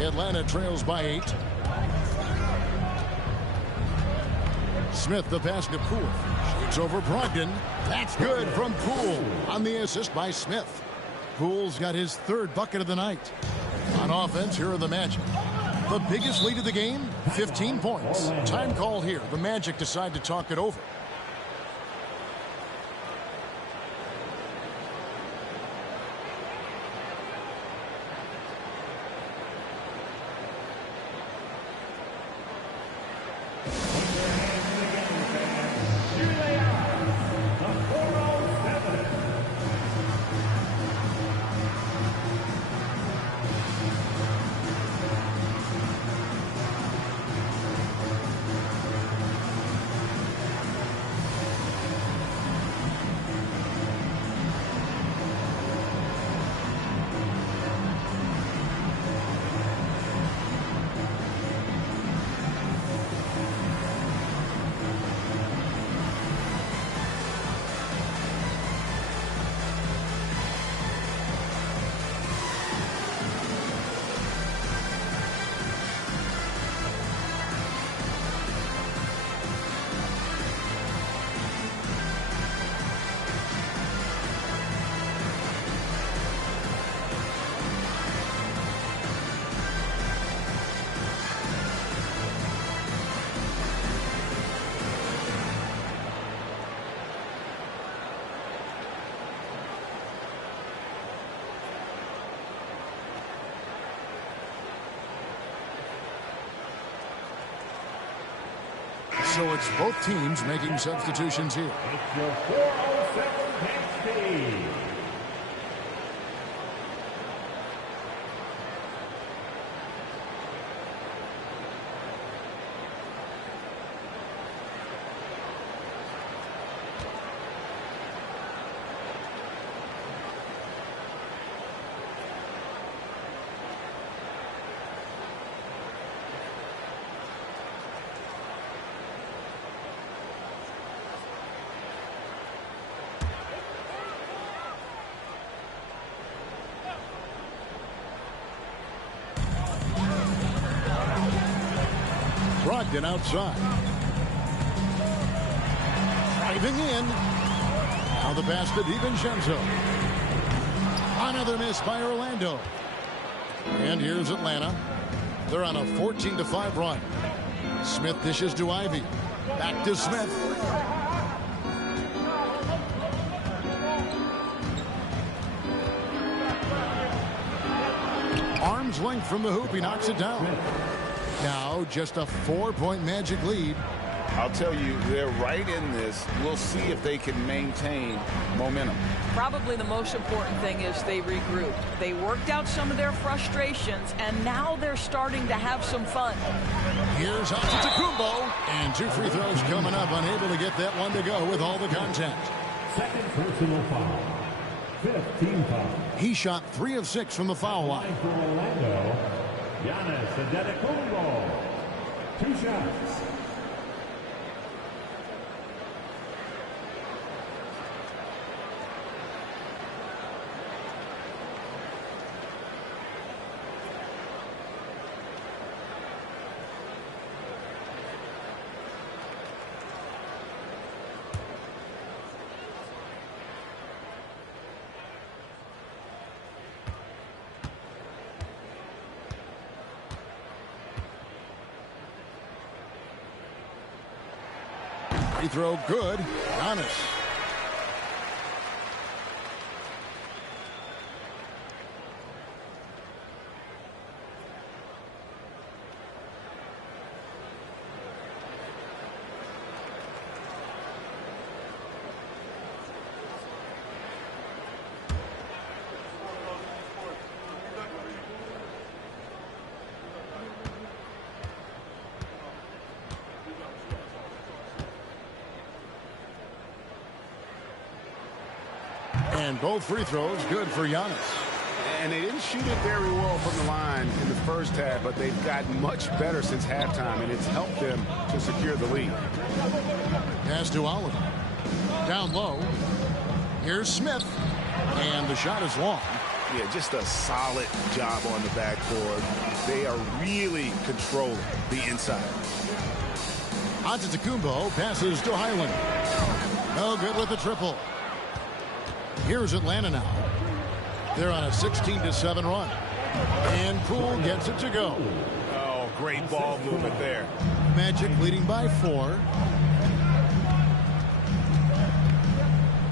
Atlanta trails by 8. Smith the pass to Poole. Shoots over Brogdon. That's good from Poole on the assist by Smith. Poole's got his 3rd bucket of the night. On offense, here are the Magic. The biggest lead of the game, 15 points. Time call here. The Magic decide to talk it over. So it's both teams making substitutions here. It's your 407 next team. Brogdon outside. Driving in. Now the pass to DiVincenzo. Another miss by Orlando. And here's Atlanta. They're on a 14-5 run. Smith dishes to Ivy. Back to Smith. Arm's length from the hoop. He knocks it down. Now just a 4-point Magic lead. I'll tell you, they're right in this. We'll see if they can maintain momentum. Probably the most important thing is they regrouped. They worked out some of their frustrations, and now they're starting to have some fun. Here's Antetokounmpo, and 2 free throws coming up, unable to get that one to go with all the contact. Second personal foul. 5th team foul. He shot 3 of 6 from the foul line. For Orlando, Giannis Antetokounmpo. 2 shots. Free throw good. Giannis. And both free throws good for Giannis. And they didn't shoot it very well from the line in the first half, but they've gotten much better since halftime, and it's helped them to secure the lead. Pass to Oliver. Down low. Here's Smith. And the shot is long. Yeah, just a solid job on the backboard. They are really controlling the inside. Antetokounmpo passes to Highland. No good with the triple. Here's Atlanta now. They're on a 16-7 run. And Poole gets it to go. Oh, great ball movement there. Magic leading by 4.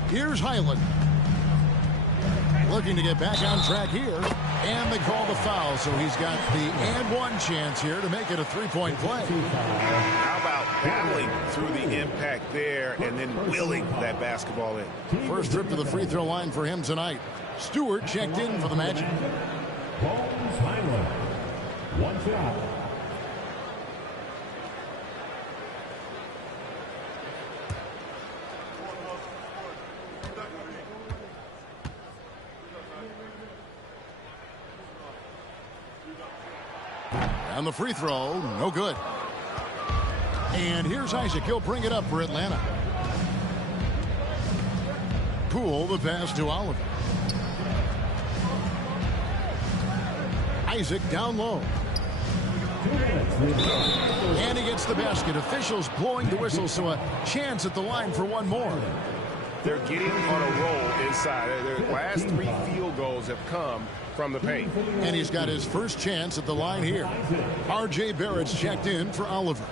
Here's Highland. Looking to get back on track here. And they call the foul, so he's got the and one chance here to make it a three-point play. How about battling through the impact there and then willing that basketball in? First trip to the free throw line for him tonight. Stewart checked in for the Magic. Bones Highland. One shot. And the free throw, no good. And here's Isaac. He'll bring it up for Atlanta. Poole, the pass to Oliver. Isaac down low. And he gets the basket. Officials blowing the whistle, so a chance at the line for one more. They're getting on a roll inside. Their last 3 field goals have come from the paint. And he's got his first chance at the line here. R.J. Barrett's checked in for Oliver.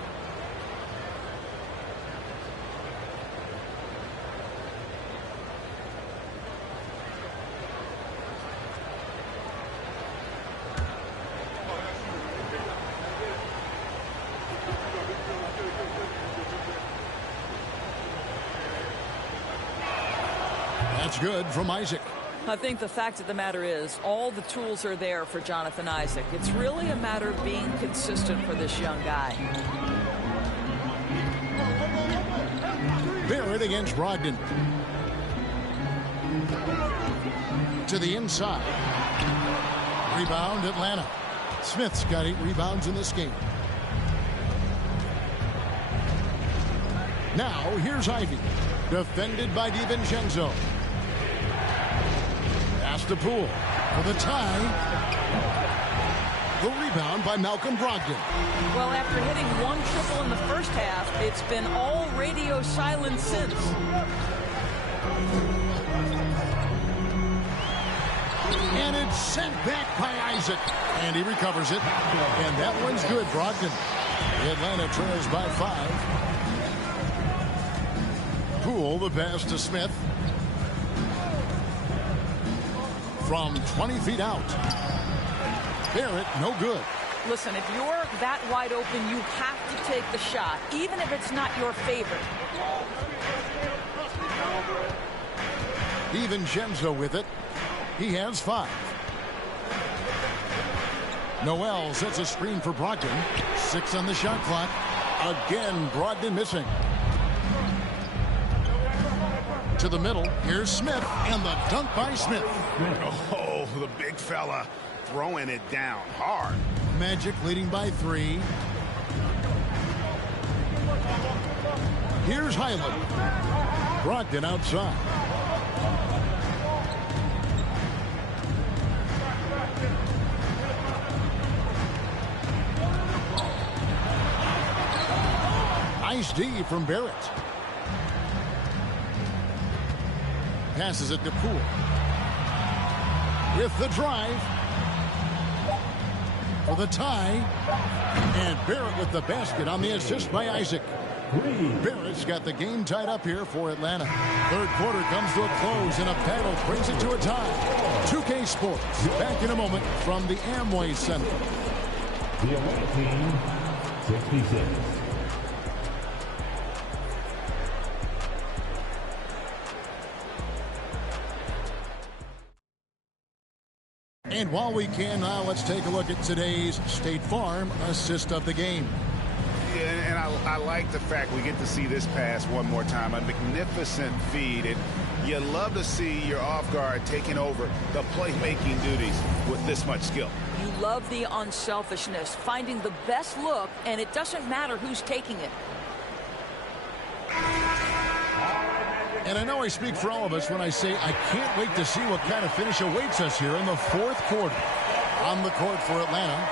That's good from Isaac. I think the fact of the matter is all the tools are there for Jonathan Isaac. It's really a matter of being consistent for this young guy. Barrett against Brogdon. To the inside. Rebound Atlanta. Smith's got 8 rebounds in this game. Now here's Ivy. Defended by DiVincenzo. Pass to Poole for the tie. The rebound by Malcolm Brogdon. Well, after hitting 1 triple in the first half, it's been all radio silence since. And it's sent back by Isaac. And he recovers it. And that one's good, Brogdon. Atlanta trails by 5. Poole, the pass to Smith. From 20 feet out. Barrett, no good. Listen, if you're that wide open, you have to take the shot, even if it's not your favorite. DiVincenzo with it. He has 5. Noel sets a screen for Brogdon. 6 on the shot clock. Again, Brogdon missing. To the middle. Here's Smith. And the dunk by Smith. Oh, the big fella throwing it down hard. Magic leading by 3. Here's Highland. Brogdon outside. Nice D from Barrett. Passes it to Poole. With the drive. for the tie. And Barrett with the basket on the assist by Isaac. Barrett's got the game tied up here for Atlanta. Third quarter comes to a close, and a battle brings it to a tie. 2K Sports back in a moment from the Amway Center. The away team, 66. And while we can now, let's take a look at today's State Farm assist of the game. Yeah, and I like the fact we get to see this pass one more time. A magnificent feed. And you love to see your off guard taking over the playmaking duties with this much skill. You love the unselfishness, finding the best look, and it doesn't matter who's taking it. And I know I speak for all of us when I say I can't wait to see what kind of finish awaits us here in the fourth quarter. On the court for Atlanta,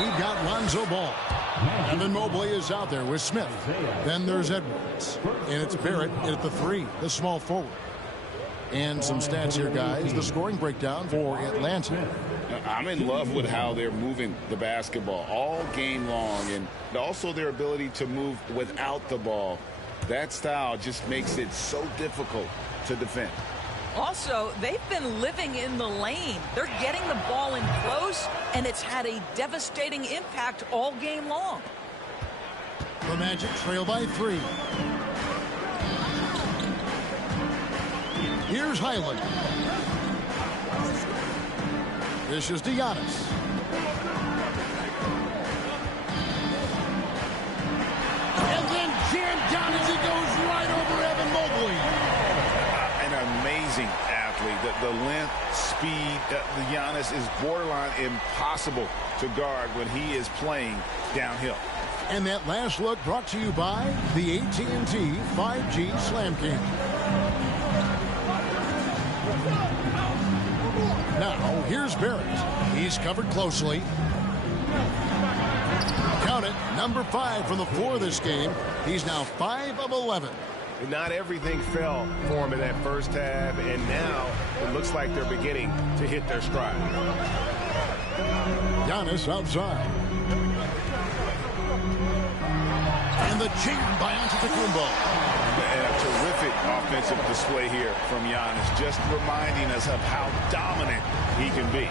we've got Lonzo Ball. Evan Mobley is out there with Smith. Then there's Edwards. And it's Barrett at the 3, the small forward. And some stats here, guys. The scoring breakdown for Atlanta. I'm in love with how they're moving the basketball all game long, and also their ability to move without the ball. That style just makes it so difficult to defend. Also, they've been living in the lane. They're getting the ball in close, and it's had a devastating impact all game long. The Magic trail by 3. Here's Highland. This is Giannis. And then jammed down as he goes right over Evan Mobley. An amazing athlete. The length, speed, the Giannis is borderline impossible to guard when he is playing downhill. And that last look brought to you by the AT&T 5G Slam King. Now, here's Barrett. He's covered closely. Count it, number 5 from the floor this game. He's now 5 of 11. Not everything fell for him in that first half, and now it looks like they're beginning to hit their stride. Giannis outside. And the jam by Antetokounmpo. And a terrific offensive display here from Giannis, just reminding us of how dominant he can be.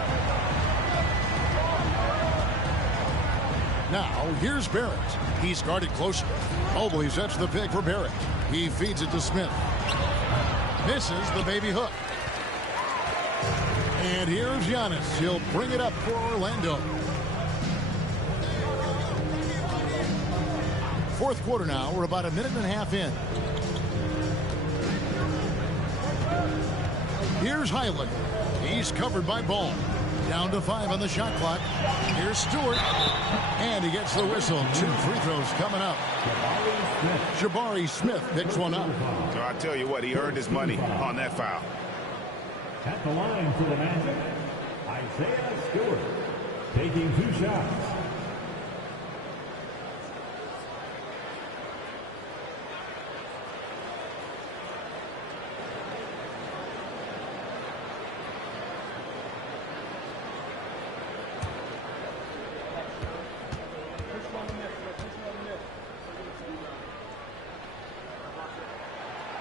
Now, here's Barrett. He's guarded closer. Mobley sets the pick for Barrett. He feeds it to Smith. Misses the baby hook. And here's Giannis. He'll bring it up for Orlando. Fourth quarter now. We're about a minute and a half in. Here's Highland. He's covered by Ball. Down to 5 on the shot clock. Here's Stewart. And he gets the whistle. 2 free throws coming up. Jabari Smith picks one up. So I tell you what, he earned his money on that foul. At the line for the Magic, Isaiah Stewart, taking 2 shots.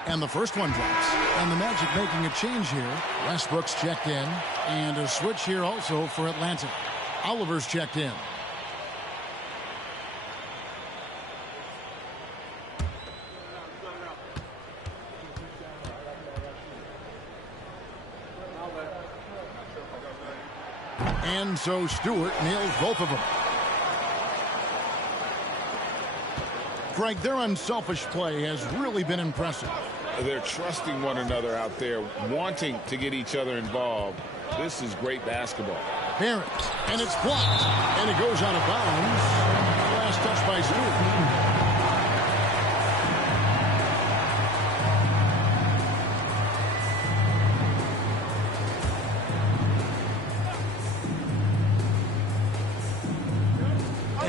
And the first one drops. And the Magic making a change here. Westbrook's checked in. And a switch here also for Atlanta. Oliver's checked in. And so Stewart nails both of them. Greg, their unselfish play has really been impressive. They're trusting one another out there, wanting to get each other involved. This is great basketball. Barrett, and it's blocked, and it goes out of bounds. Last touch by Stewart.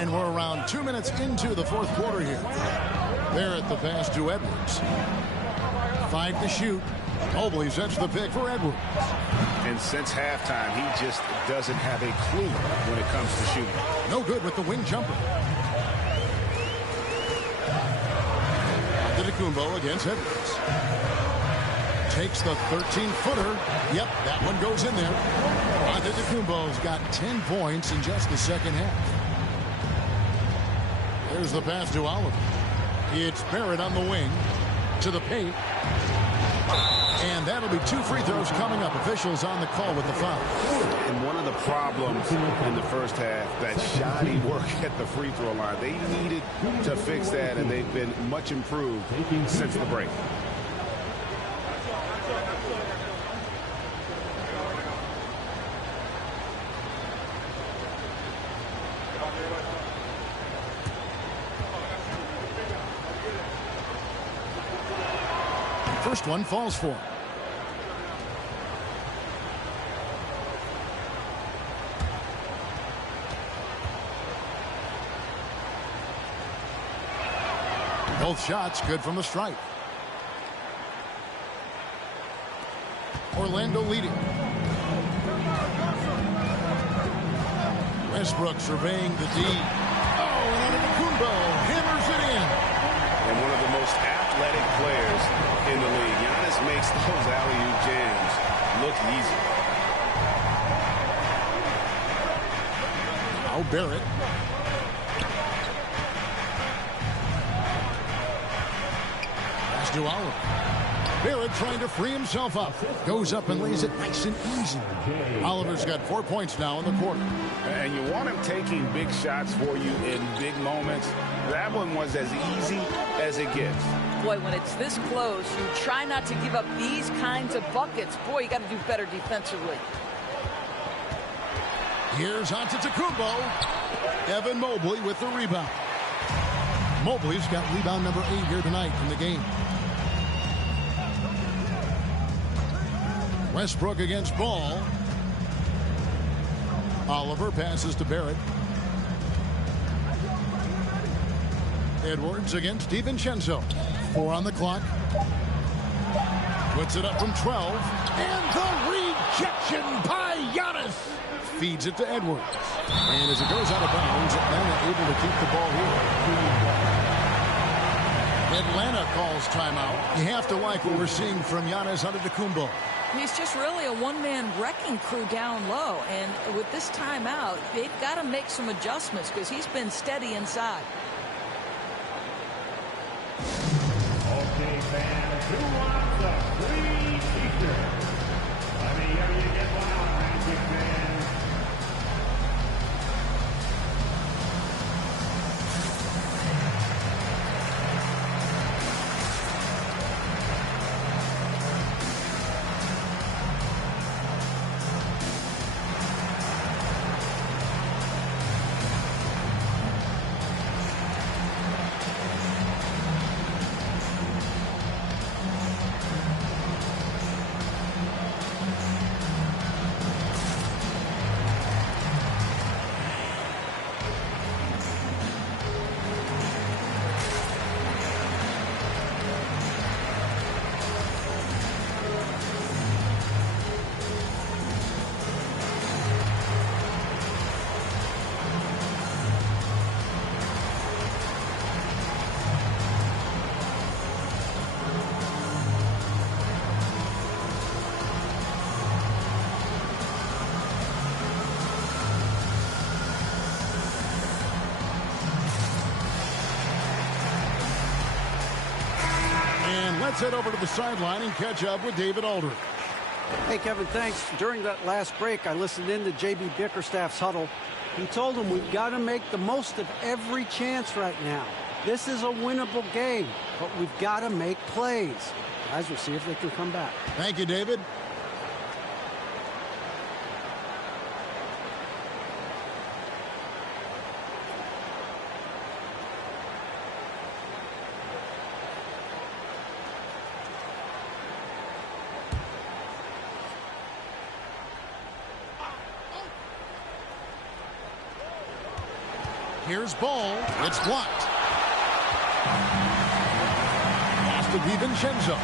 And we're around 2 minutes into the fourth quarter here. Barrett the pass to Edwards. 5 to shoot. Mobley sets the pick for Edwards. And since halftime, he just doesn't have a clue when it comes to shooting. No good with the wing jumper. Antetokounmpo against Edwards. Takes the 13-footer. Yep, that one goes in there. Antetokounmpo's got 10 points in just the second half. There's the pass to Oliver. It's Barrett on the wing to the paint. And that'll be 2 free throws coming up. Officials on the call with the foul. And one of the problems in the first half, that shoddy work at the free throw line. They needed to fix that, and they've been much improved since the break. First one falls for him. Both shots good from the stripe. Orlando leading. Westbrook surveying the D. Oh, and Antetokounmpo hammers it in. And one of the most athletic players in the league. Giannis makes those alley-oop jams look easy. Now Barrett. Pass to Oliver. Barrett trying to free himself up. Goes up and lays it nice and easy. Oliver's got 4 points now in the quarter. And you want him taking big shots for you in big moments. That one was as easy as it gets. Boy, when it's this close, you try not to give up these kinds of buckets. Boy, you got to do better defensively. Here's Antetokounmpo. Evan Mobley with the rebound. Mobley's got rebound number 8 here tonight in the game. Westbrook against Ball. Oliver passes to Barrett. Edwards against DiVincenzo. 4 on the clock. Puts it up from 12. And the rejection by Giannis. Feeds it to Edwards. And as it goes out of bounds, Atlanta able to keep the ball here. Atlanta calls timeout. You have to like what we're seeing from Giannis Antetokounmpo. He's just really a one-man wrecking crew down low. And with this timeout, they've got to make some adjustments because he's been steady inside. Okay, fans, who wants a free t-shirt? Let me hear you get loud, Magic fans. Let's head over to the sideline and catch up with David Aldridge. Hey, Kevin, thanks. During that last break, I listened in to J.B. Bickerstaff's huddle. He told him we've got to make the most of every chance right now. This is a winnable game, but we've got to make plays. Guys, we'll see if they can come back. Thank you, David. Here's Ball. It's blocked. Pass to DiVincenzo.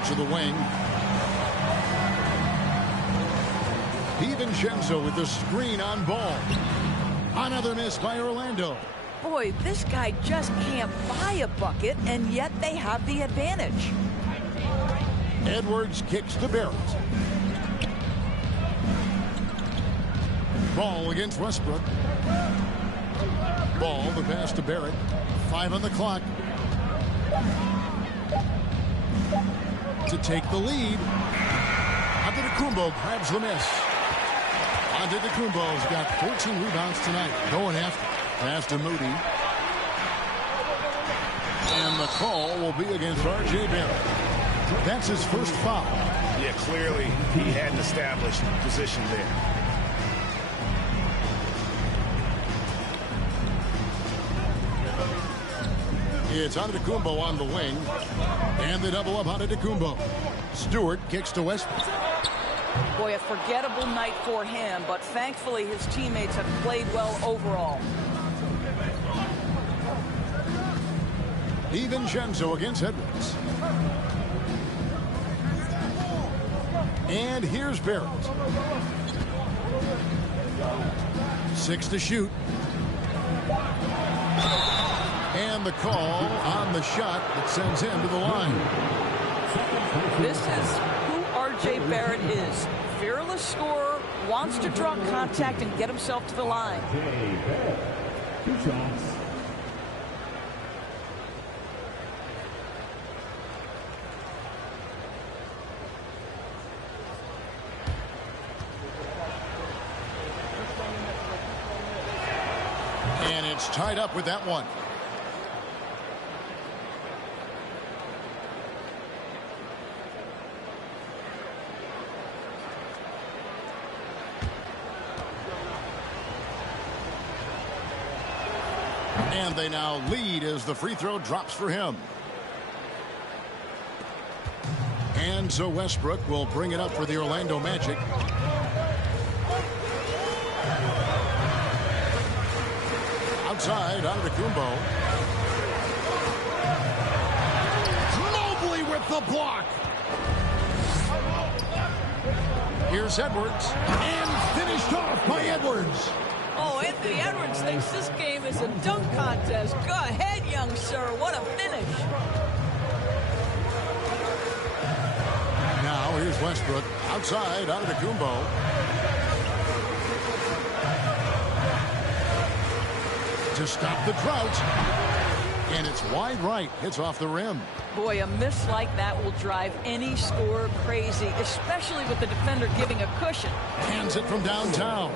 out to the wing. DiVincenzo with the screen on ball. Another miss by Orlando. Boy, this guy just can't buy a bucket, and yet they have the advantage. Edwards kicks to Barrett. Ball against Westbrook. Ball, the pass to Barrett. 5 on the clock. To take the lead. Antetokounmpo grabs the miss. Antetokounmpo's got 14 rebounds tonight. Going after. Pass to Moody. And the call will be against R.J. Barrett. That's his first foul. Yeah, clearly he had an established position there. It's Antetokounmpo on the wing. And they double up Antetokounmpo. Stewart kicks to Westbrook. Boy, a forgettable night for him, but thankfully his teammates have played well overall. DiVincenzo against Edwards. And here's Barrett. 6 to shoot. And the call on the shot that sends him to the line. This is who R.J. Barrett is. Fearless scorer, wants to draw contact and get himself to the line. Two shots. And it's tied up with that one. And they now lead as the free throw drops for him. And so Westbrook will bring it up for the Orlando Magic. Outside, Antetokounmpo. Mobley with the block. Here's Edwards. And finished off by Edwards. Oh, Anthony Edwards thinks this game is a dunk contest. Go ahead, young sir. What a finish. Now here's Westbrook. Outside, Antetokounmpo. To stop the drought. And it's wide right. Hits off the rim. Boy, a miss like that will drive any scorer crazy, especially with the defender giving a cushion. Hands it from downtown.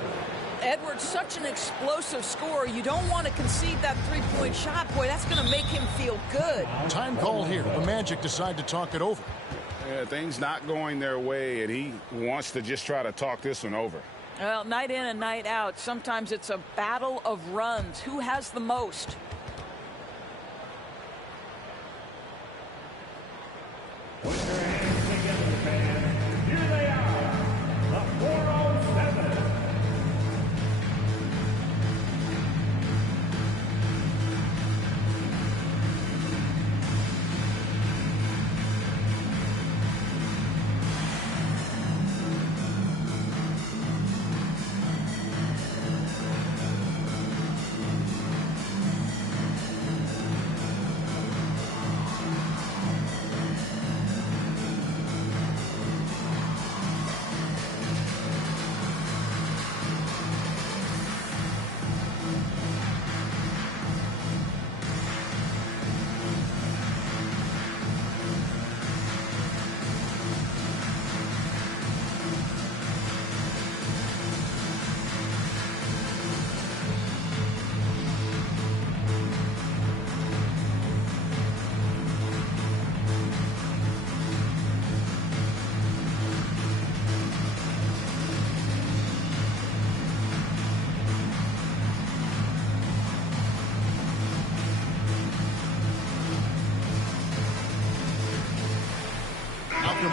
Edwards, such an explosive scorer. You don't want to concede that three-point shot. Boy, that's going to make him feel good. Time called here. The Magic decide to talk it over. Yeah, things not going their way, and he wants to just try to talk this one over. Well, night in and night out, sometimes it's a battle of runs. Who has the most? Put your hands together, fans. Here they are, the 407.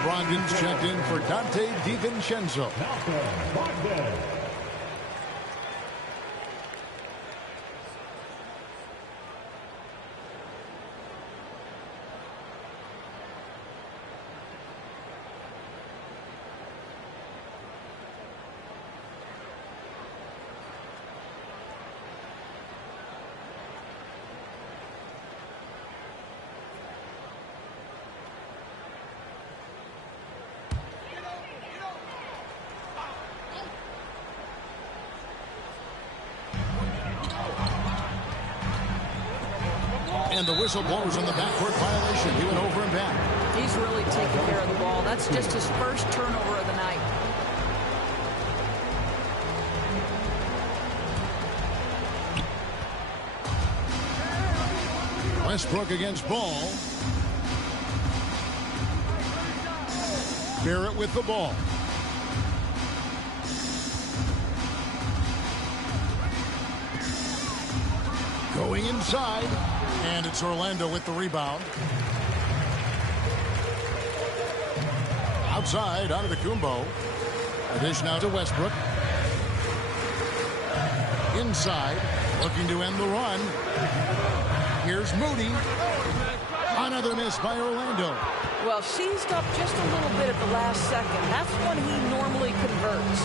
Brogdon's checked in for Dante DiVincenzo. And the whistle blows on the backcourt violation. He went over and back. He's really taking care of the ball. That's just his first turnover of the night. Westbrook against Ball. Barrett with the ball. Going inside. And it's Orlando with the rebound. Outside, Antetokounmpo. A dish now to Westbrook. Inside, looking to end the run. Here's Moody. Another miss by Orlando. Well, seized up just a little bit at the last second. That's when he normally converts.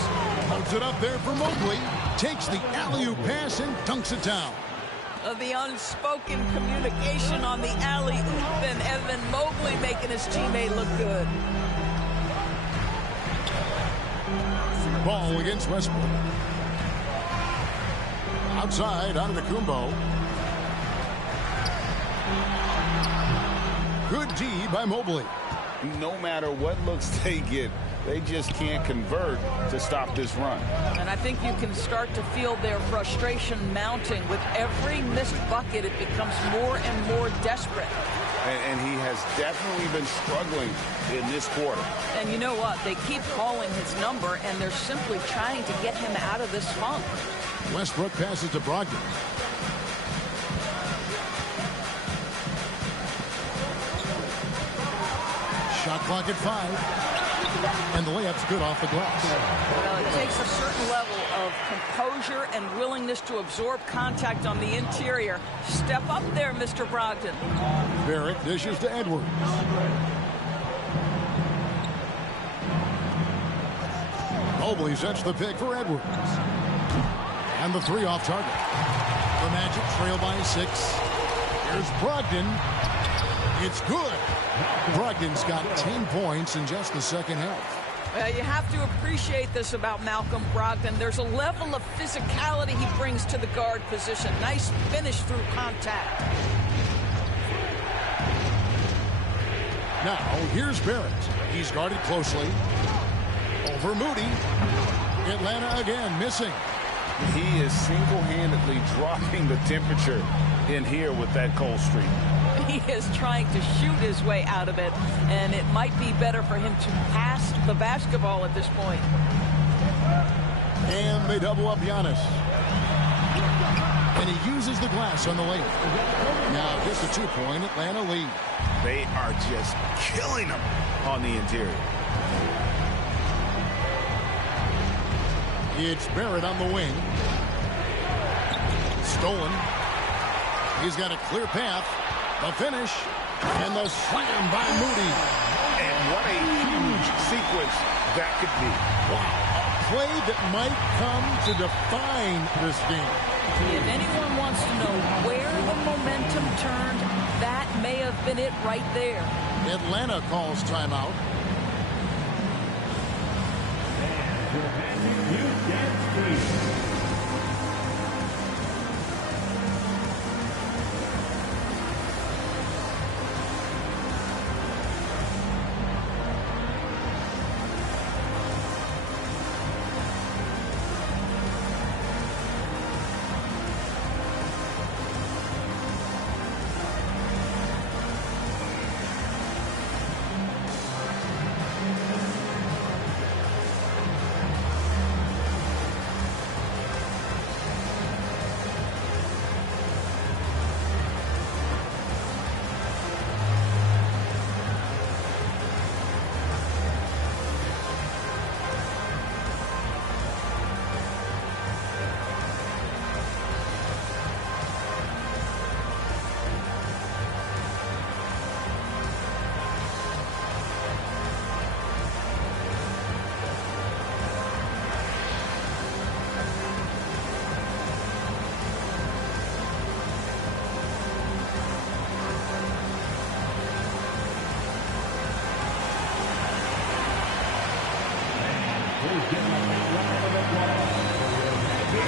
Holds it up there for Mobley. Takes the alley-oop pass and dunks it down. The unspoken communication on the alley-oop, and Evan Mobley making his teammate look good. Ball against Westbrook. Outside, Antetokounmpo. Good D by Mobley. No matter what looks they get, they just can't convert to stop this run. And I think you can start to feel their frustration mounting. With every missed bucket, it becomes more and more desperate. And he has definitely been struggling in this quarter. And you know what? They keep calling his number, and they're simply trying to get him out of this funk. Westbrook passes to Brogdon. Shot clock at 5. And the layup's good off the glass. Well, it takes a certain level of composure and willingness to absorb contact on the interior. Step up there, Mr. Brogdon. Barrett dishes to Edwards. Mobley sets the pick for Edwards. And the 3 off target. The Magic trail by 6. Here's Brogdon. It's good. Brogdon's got 10 points in just the second half. Well, you have to appreciate this about Malcolm Brogdon. There's a level of physicality he brings to the guard position. Nice finish through contact. Now, here's Barrett. He's guarded closely. Over Moody. Atlanta again missing. He is single-handedly dropping the temperature in here with that cold streak. He is trying to shoot his way out of it, and it might be better for him to pass the basketball at this point. And they double up Giannis. And he uses the glass on the layup. Now just a 2-point Atlanta lead. They are just killing them on the interior. It's Barrett on the wing. Stolen. He's got a clear path. The finish. And the slam by Moody. And what a huge sequence that could be. Wow. A play that might come to define this game. If anyone wants to know where the momentum turned, that may have been it right there. Atlanta calls timeout.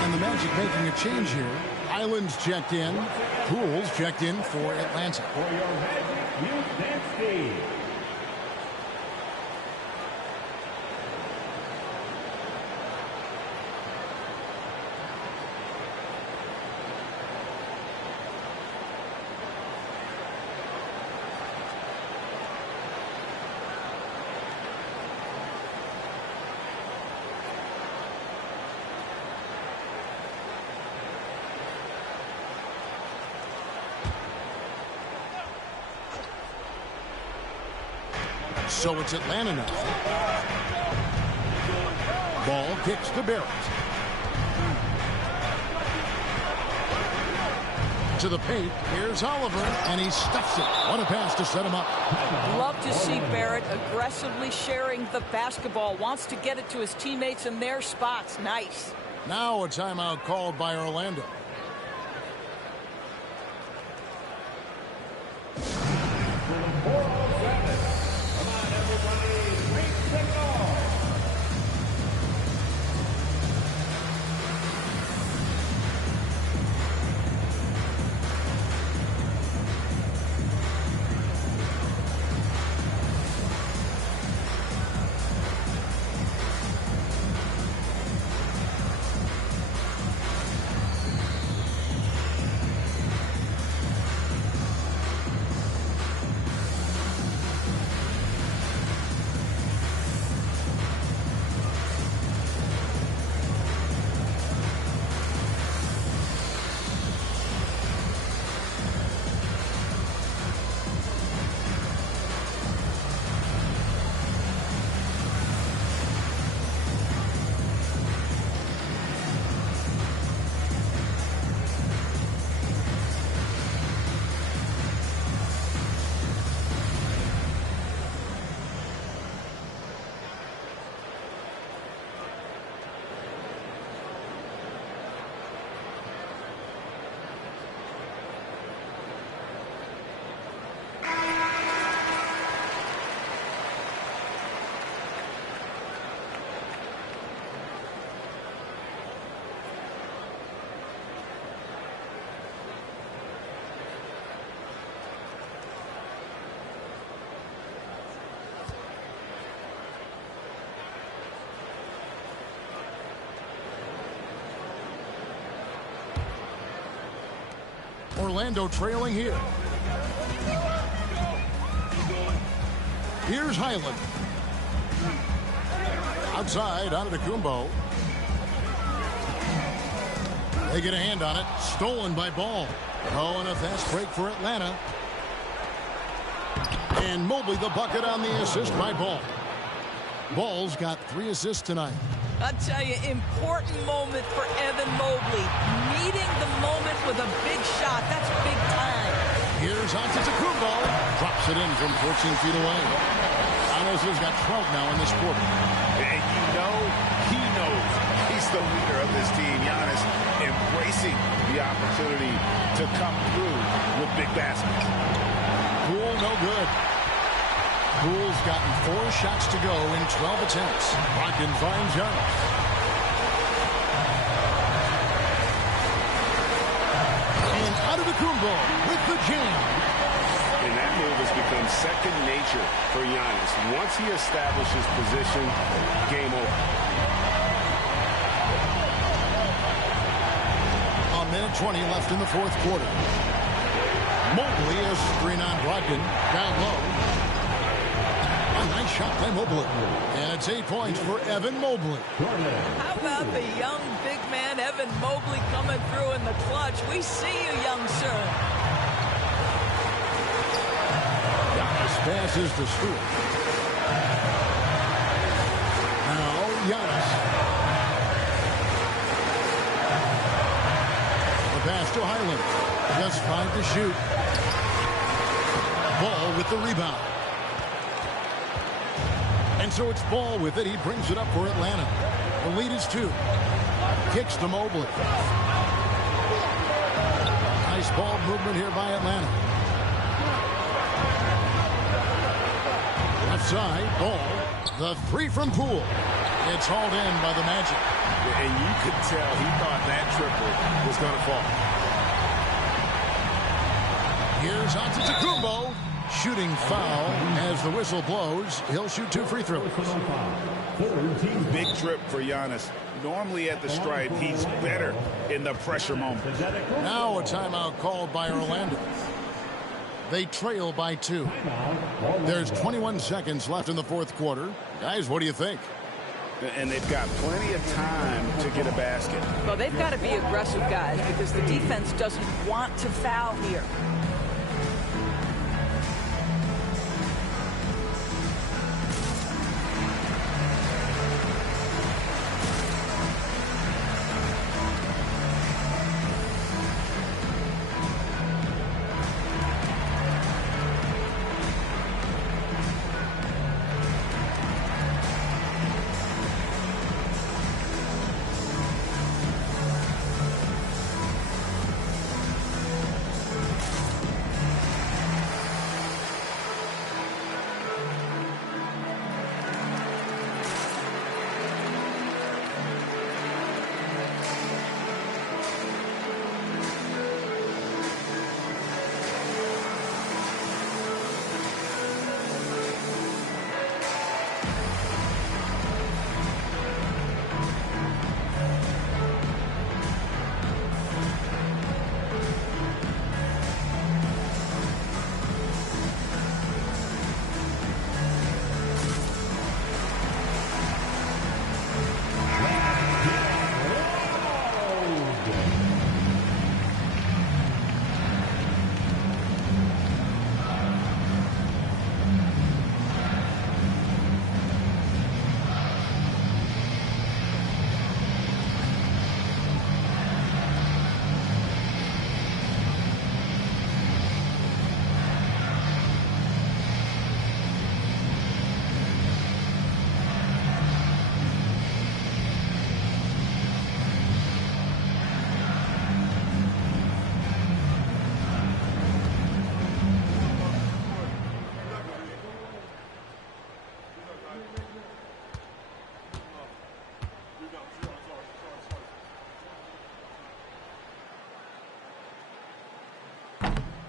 And the Magic making a change here. Highland's checked in. Poole's checked in for Atlanta. For your Magic, Udansky. So it's Atlanta now. Ball kicks to Barrett. To the paint. Here's Oliver, and he stuffs it. What a pass to set him up. Love to see Barrett aggressively sharing the basketball. Wants to get it to his teammates in their spots. Nice. Now a timeout called by Orlando. Orlando trailing here. Here's Highland. Outside, Antetokounmpo. They get a hand on it. Stolen by Ball. Oh, and a fast break for Atlanta. And Mobley the bucket on the assist by Ball. Ball's got 3 assists tonight. I'll tell you, important moment for Evan Mobley. Meeting the moment with a big shot. That's big time. Here's Antetokounmpo. Drops it in from 14 feet away. Giannis has got 12 now in this quarter. And you know, he knows he's the leader of this team. Giannis embracing the opportunity to come through with big baskets. Poole no good. Poole's gotten 4 shots to go in 12 attempts. Brogdon finds Giannis. And Antetokounmpo with the jam. And that move has become second nature for Giannis. Once he establishes position, game over. A minute 20 left in the 4th quarter. Mobley is screen on Brogdon. Down low. A nice shot by Mobley. And it's 8 points for Evan Mobley. How about the young big man, Evan Mobley, coming through in the clutch? We see you, young sir. Giannis passes to Stewart. Now Giannis. The pass to Highland. Just 5 to shoot. Ball with the rebound. And so it's Ball with it. He brings it up for Atlanta. The lead is 2. Kicks to Mobley. Nice ball movement here by Atlanta. Left side, Ball. The 3 from Poole. It's hauled in by the Magic. And you could tell he thought that triple was going to fall. Here's Antetokounmpo. Shooting foul as the whistle blows. He'll shoot 2 free throws. Big trip for Giannis. Normally at the stripe, he's better in the pressure moment. Now a timeout called by Orlando. They trail by 2. There's 21 seconds left in the fourth quarter. Guys, what do you think? And they've got plenty of time to get a basket. Well, they've got to be aggressive, guys, because the defense doesn't want to foul here.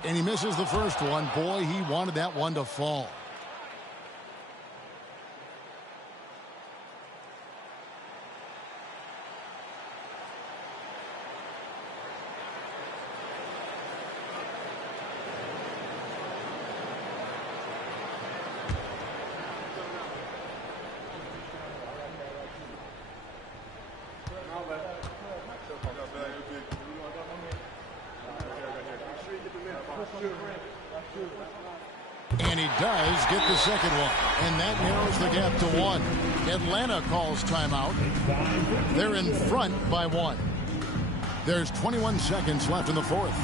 And he misses the first one. Boy, he wanted that one to fall. And he does get the second one. And that narrows the gap to 1. Atlanta calls timeout. They're in front by 1. There's 21 seconds left in the fourth.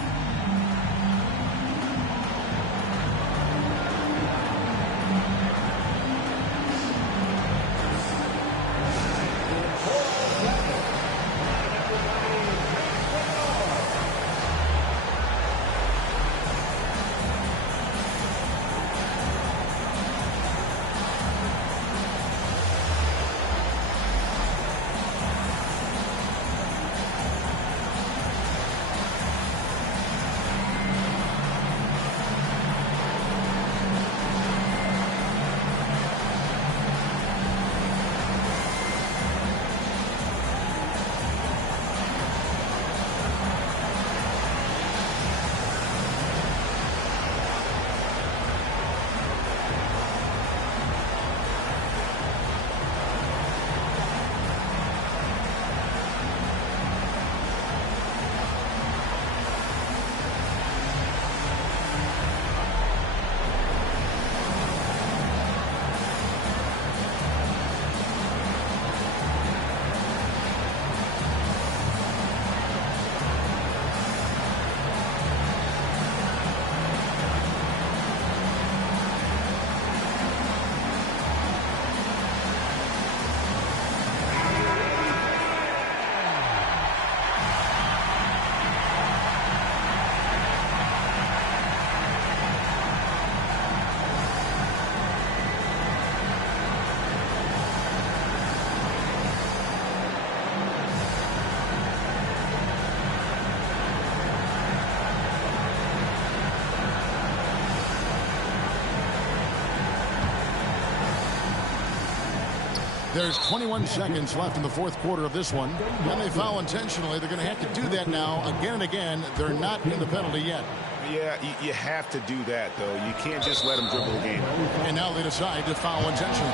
There's 21 seconds left in the fourth quarter of this one. And they foul intentionally. They're going to have to do that now again and again. They're not in the penalty yet. Yeah, you have to do that, though. You can't just let them dribble the game. And now they decide to foul intentionally.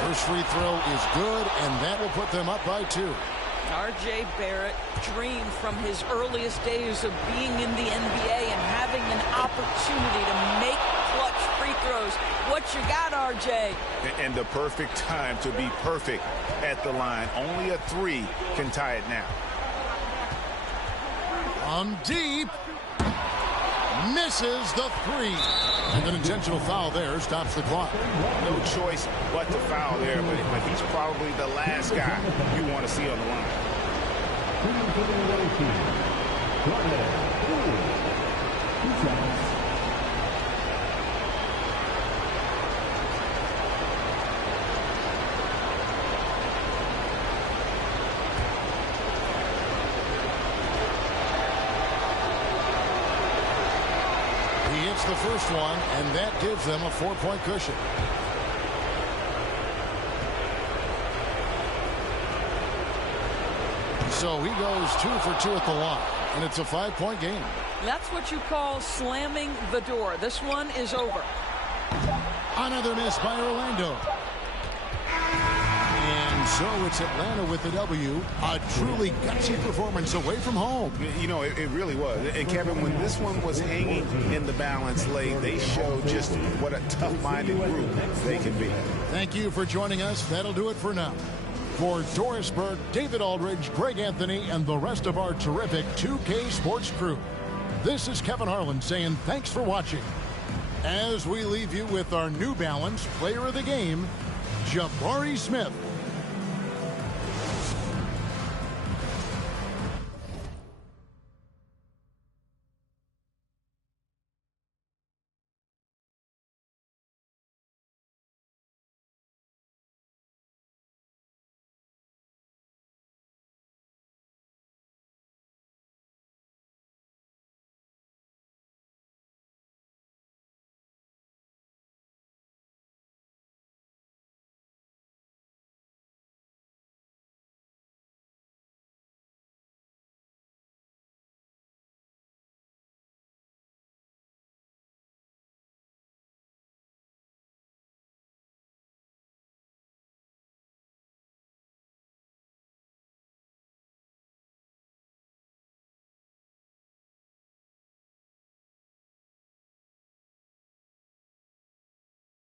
First free throw is good, and that will put them up by 2. R.J. Barrett dreamed from his earliest days of being in the NBA and having an opportunity to make clutch free throws. What you got, R.J.? And the perfect time to be perfect at the line. Only a 3 can tie it now. On deep. Misses the 3. And an intentional foul there stops the clock. No choice but to foul there, but he's probably the last guy you want to see on the line. He hits the first one, and that gives them a 4-point cushion. So he goes 2 for 2 at the line, and it's a 5-point game. That's what you call slamming the door. This one is over. Another miss by Orlando. And so it's Atlanta with the W. A truly gutsy performance away from home. You know, it really was. And Kevin, when this one was hanging in the balance late, they showed just what a tough-minded group they can be. Thank you for joining us. That'll do it for now. For Doris Burke, David Aldridge, Greg Anthony, and the rest of our terrific 2K Sports crew, this is Kevin Harlan saying thanks for watching. As we leave you with our New Balance Player of the Game, Jabari Smith.